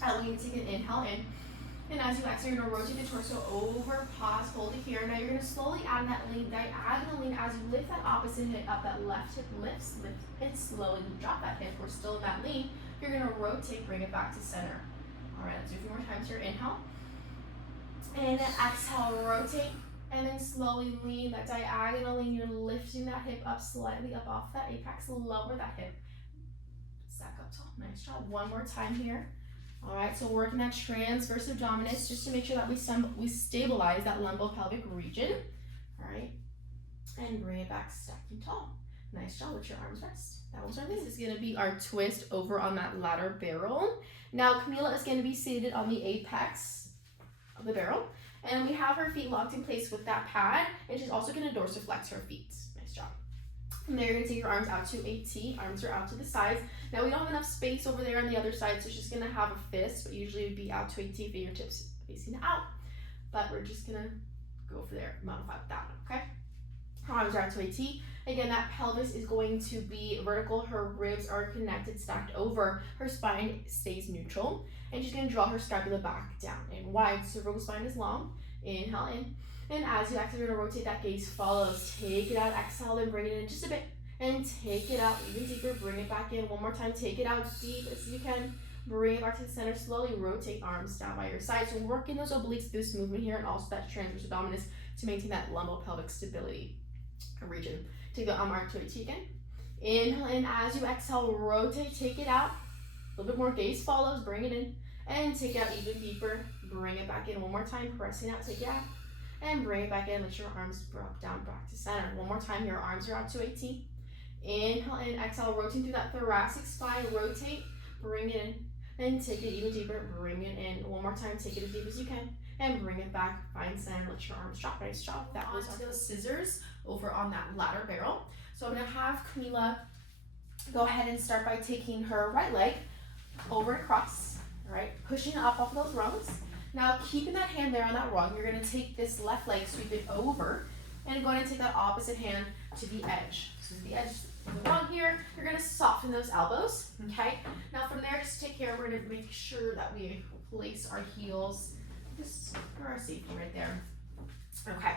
We're gonna take an inhale in. And as you exhale, you're going to rotate the torso over, pause, hold it here. Now you're going to slowly add that lean, diagonal lean. As you lift that opposite hip up, that left hip lifts, lift it slowly, drop that hip. We're still in that lean. You're going to rotate, bring it back to center. All right, let's do a few more times here. Inhale. And then exhale, rotate. And then slowly lean that diagonal lean. You're lifting that hip up slightly up off that apex. Lower that hip. Stack up tall. Nice job. One more time here. All right, so working that transverse abdominis just to make sure that we stabilize that lumbopelvic region. All right, and bring it back, stacking tall. Nice job. Let your arms rest. That one's our This is going to be our twist over on that ladder barrel. Now Camila is going to be seated on the apex of the barrel. And we have her feet locked in place with that pad. And she's also going to dorsiflex her feet. Nice job. From there, you're going to take your arms out to a T. Arms are out to the sides. Now, we don't have enough space over there on the other side, so she's going to have a fist. But usually it would be out to a T, fingertips facing out. But we're just going to go for there, modify with that one, okay? Her arms are out to a T. Again, that pelvis is going to be vertical. Her ribs are connected, stacked over. Her spine stays neutral. And she's going to draw her scapula back down and wide. Cervical spine is long. Inhale in. And as you exhale, you're going to rotate that gaze follows. Take it out, exhale, and bring it in just a bit. And take it out even deeper. Bring it back in. One more time. Take it out deep as you can. Bring it back to the center. Slowly rotate arms down by your side. So working those obliques through this movement here and also that transverse abdominis to maintain that lumbo-pelvic stability region. Take the arm to a T again. Inhale in. As you exhale, rotate. Take it out. A little bit more gaze follows. Bring it in. And take it out even deeper. Bring it back in one more time. Pressing out. Take it out. And bring it back in. Let your arms drop down back to center. One more time. Your arms are out to a T. Inhale in. Exhale. Rotating through that thoracic spine. Rotate. Bring it in. And take it even deeper. Bring it in. One more time. Take it as deep as you can. And bring it back. Find center. Let your arms drop. Nice job. That was our scissors over on that ladder barrel. So I'm going to have Camila go ahead and start by taking her right leg over across. All right. Pushing up off of those rungs. Now, keeping that hand there on that rung, you're going to take this left leg, sweep it over, and go ahead and take that opposite hand to the edge. So the edge of the rung here, you're going to soften those elbows, okay? Now from there, just take care, we're going to make sure that we place our heels just for our safety right there. Okay.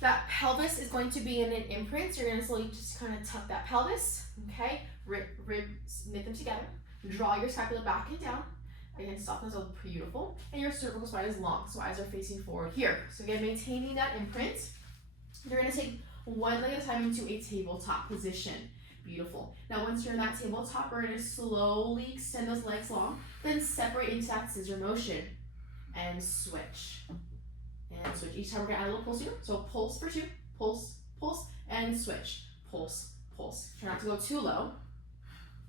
That pelvis is going to be in an imprint, so you're going to slowly just kind of tuck that pelvis, okay? Ribs, knit them together. Draw your scapula back and down. Again, soften those up, beautiful. And your cervical spine is long, so eyes are facing forward here. So again, maintaining that imprint. You're gonna take one leg at a time into a tabletop position. Beautiful. Now, once you're in that tabletop, we're gonna slowly extend those legs long, then separate into that scissor motion. And switch. And switch. Each time we're gonna add a little pulse here. So pulse for 2, pulse, pulse, and switch. Pulse, pulse. Try not to go too low.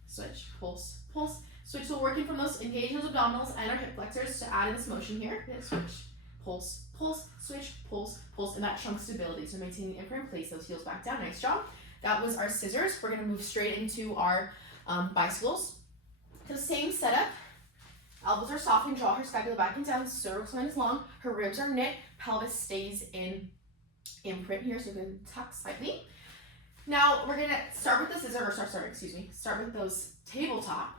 Switch, pulse, pulse. Switch, so working from those, engaging those abdominals and our hip flexors to add in this motion here. Then switch, pulse, pulse, switch, pulse, pulse, and that trunk stability. So maintaining the imprint, place those heels back down. Nice job. That was our scissors. We're gonna move straight into our bicycles. So same setup. Elbows are softened, draw her scapula back and down, cervical spine is long, her ribs are knit, pelvis stays in imprint here, so we can tuck slightly. Now we're gonna start with the scissors, or start with those tabletop.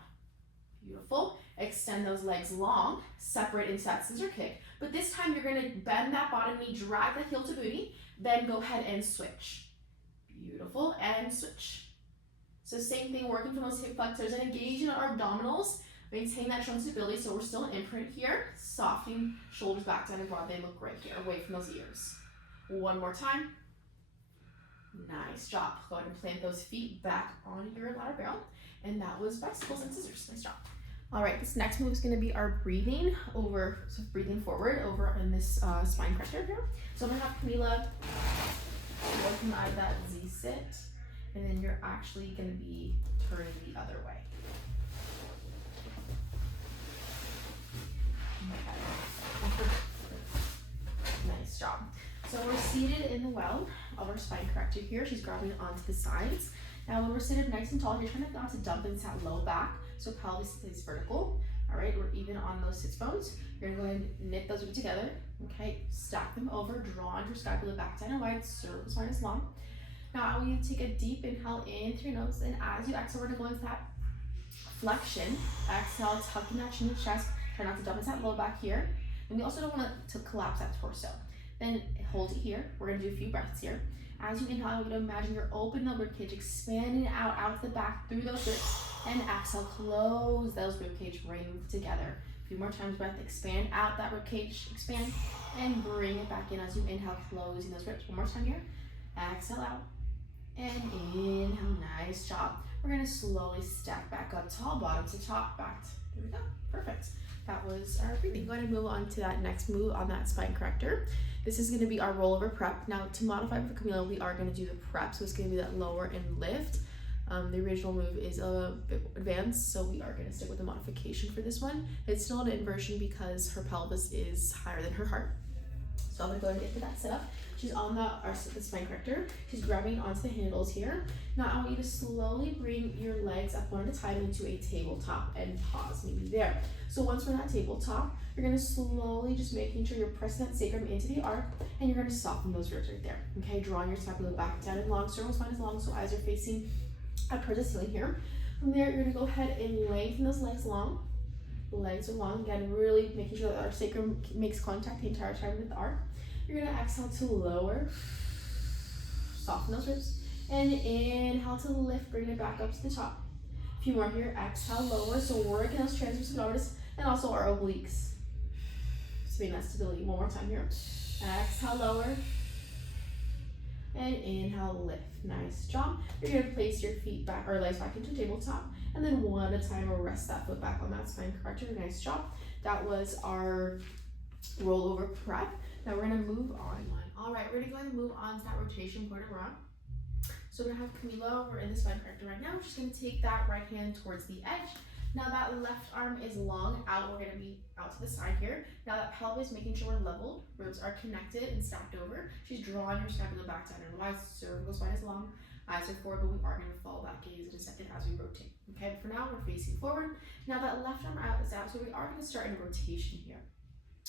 Beautiful. Extend those legs long, separate into that scissor kick. But this time you're gonna bend that bottom knee, drag the heel to booty, then go ahead and switch. Beautiful, and switch. So same thing, working from those hip flexors and engaging our abdominals. Maintain that trunk stability, so we're still in imprint here. Softening shoulders back down and broad. They look great here, away from those ears. One more time. Nice job. Go ahead and plant those feet back on your ladder barrel. And that was bicycles and scissors. Nice job. All right, this next move is going to be our breathing over, so breathing forward over in this spine cruncher here. So I'm going to have Camila working out of that Z-sit, and then you're actually going to be turning the other way. Okay. Nice job. So we're seated in the well of our spine corrector here. She's grabbing onto the sides. Now when we're seated nice and tall, you're trying not to dump into that low back, so pelvis stays vertical. All right, we're even on those sits bones. You're gonna go ahead and knit those together. Okay, stack them over, draw on your scapula back down and wide, cervical spine is long. Now I want you to take a deep inhale in through your nose, and as you exhale, we're gonna go into that flexion. Exhale, tucking that chin to chest. Try not to dump into that low back here. And we also don't want to collapse that torso. Then hold it here. We're gonna do a few breaths here. As you inhale, you're gonna imagine your open rib cage expanding out to the back through those ribs. And exhale, close those rib cage, bring together. few more times, breath, expand out that rib cage, expand, and bring it back in as you inhale, closing those ribs. One more time here. Exhale out, and inhale, nice job. We're gonna slowly stack back up, tall bottom to top, back. There we go, perfect. That was our breathing. Go ahead and move on to that next move on that spine corrector. This is gonna be our rollover prep. Now to modify for Camila, we are gonna do the prep, so it's gonna be that lower and lift. The original move is a bit advanced, so we are gonna stick with the modification for this one. It's still an inversion because her pelvis is higher than her heart. So I'm gonna go ahead and get that set up. She's on the spine corrector. She's grabbing onto the handles here. Now I want you to slowly bring your legs up one at a time into a tabletop and pause maybe there. So once we're in that tabletop, you're gonna slowly just making sure you're pressing that sacrum into the arc, and you're gonna soften those ribs right there. Okay, drawing your scapula back down and long, cervical spine is long, so eyes are facing up towards the ceiling here. From there, you're gonna go ahead and lengthen those legs long. Legs are long, again, really making sure that our sacrum makes contact the entire time with the arc. You're gonna exhale to lower, soften those ribs, and inhale to lift, bring it back up to the top. A few more here, exhale, lower, so working those transverse abdominis and also our obliques. So that stability, one more time here. Exhale, lower, and inhale, lift. Nice job. You're gonna place your feet back, or legs back into tabletop, and then one at a time, rest that foot back on that spine corrector. Nice job. That was our rollover prep. Now we're gonna move on. All right, we're gonna go ahead and move on to that rotation port de bras. So we're gonna have Camila, we're in the spine corrector right now. We're just gonna take that right hand towards the edge. Now that left arm is long out, we're gonna be out to the side here. Now that pelvis, making sure we're leveled, ribs are connected and stacked over. She's drawing her scapula back down and wide, cervical spine is long, eyes are forward, but we are gonna follow that gaze in a second as we rotate. Okay, but for now, we're facing forward. Now that left arm out is out, so we are gonna start in rotation here.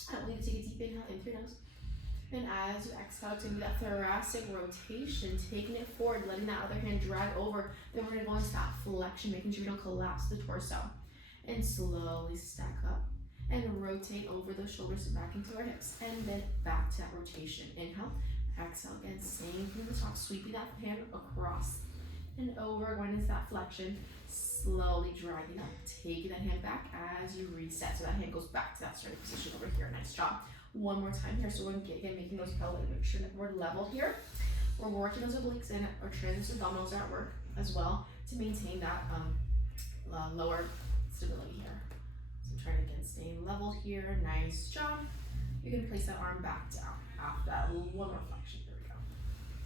I want you to take a deep inhale in through your nose. And as you exhale, to do that thoracic rotation, taking it forward, letting that other hand drag over. Then we're gonna go into that flexion, making sure we don't collapse the torso. And slowly stack up and rotate over those shoulders and back into our hips. And then back to that rotation. Inhale, exhale again, same from the top, sweeping that hand across and over, going into that flexion. Slowly dragging up, taking that hand back as you reset. So that hand goes back to that starting position over here. Nice job. One more time here. So we're again making those pelvic, make sure that we're level here. We're working those obliques in, our transverse abdominals are at work as well to maintain that lower stability here. So trying to again stay level here. Nice job. You're gonna place that arm back down after that. One more flexion. There we go.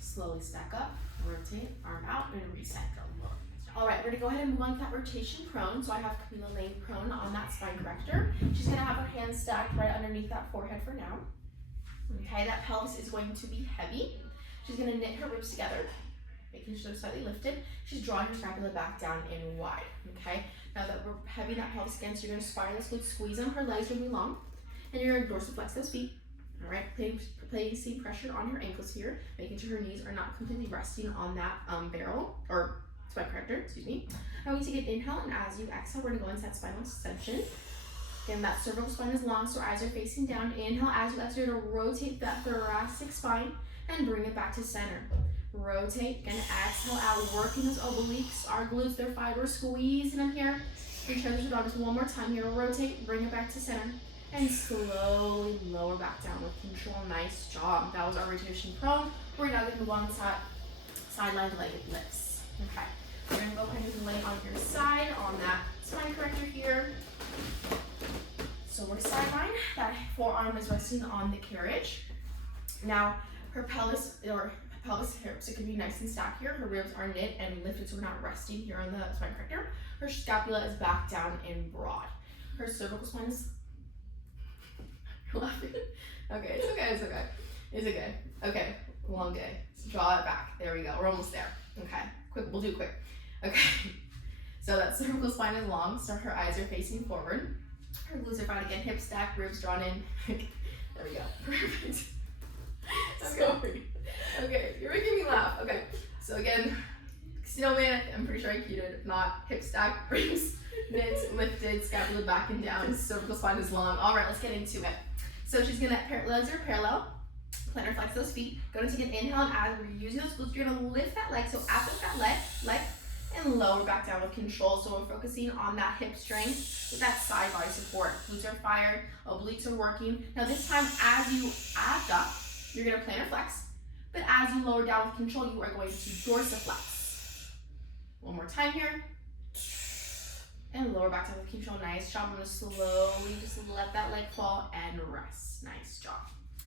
Slowly stack up, rotate, arm out, and reset. Go lower. All right, we're gonna go ahead and move on to that rotation prone. So I have Camila laying prone on that spine corrector. She's gonna have her hands stacked right underneath that forehead for now. Okay, that pelvis is going to be heavy. She's gonna knit her ribs together, making sure they're slightly lifted. She's drawing her scapula back down and wide, okay? Now that we're heavy that pelvis again, so you're gonna spiral this glute, squeeze them, her legs are gonna be long, and you're gonna dorsiflex those feet. All right, placing pressure on her ankles here, making sure her knees are not completely resting on that barrel, or spine corrector, excuse me. I want you to take an inhale, and as you exhale, we're gonna go into that spinal extension. Again, that cervical spine is long, so eyes are facing down. Inhale, as you exhale, you're gonna rotate that thoracic spine and bring it back to center. Rotate, again, exhale out, working those obliques, our glutes, their fibers, squeezing them here. And transverse abdominis, one more time here, rotate, bring it back to center, and slowly lower back down with control. Nice job. That was our rotation prone. We're now gonna move on to that sideline legged lifts. Okay, we're gonna go ahead and lay on your side on that spine corrector here. So we're sideline, that forearm is resting on the carriage. Now, her pelvis hips, it can be nice and stacked here. Her ribs are knit and lifted, so we're not resting here on the spine corrector. Her scapula is back down and broad. Her cervical spine is laughing. Okay, it's okay. Okay, long day. So draw it back. There we go. We're almost there. Okay, quick. We'll do quick. Okay. So that cervical spine is long, so her eyes are facing forward. Her glutes are fine again. Hips stacked, ribs drawn in. There we go. Perfect. Sorry. Okay, you're making me laugh. Okay, so again, snowman. I'm pretty sure I cued it. If not, hip stack, ribs knit, lifted, scapula back and down. Cervical spine is long. All right, let's get into it. So she's gonna legs are parallel. Plantar flex those feet. Go to take an inhale, and as we're using those glutes, you're gonna lift that leg. So after that leg, and lower back down with control. So we're focusing on that hip strength with that side body support. Glutes are fired, obliques are working. Now this time, as you act up, you're gonna plantar flex, but as you lower down with control, you are going to dorsiflex. One more time here. And lower back down with control. Nice job. I'm gonna slowly just let that leg fall and rest. Nice job.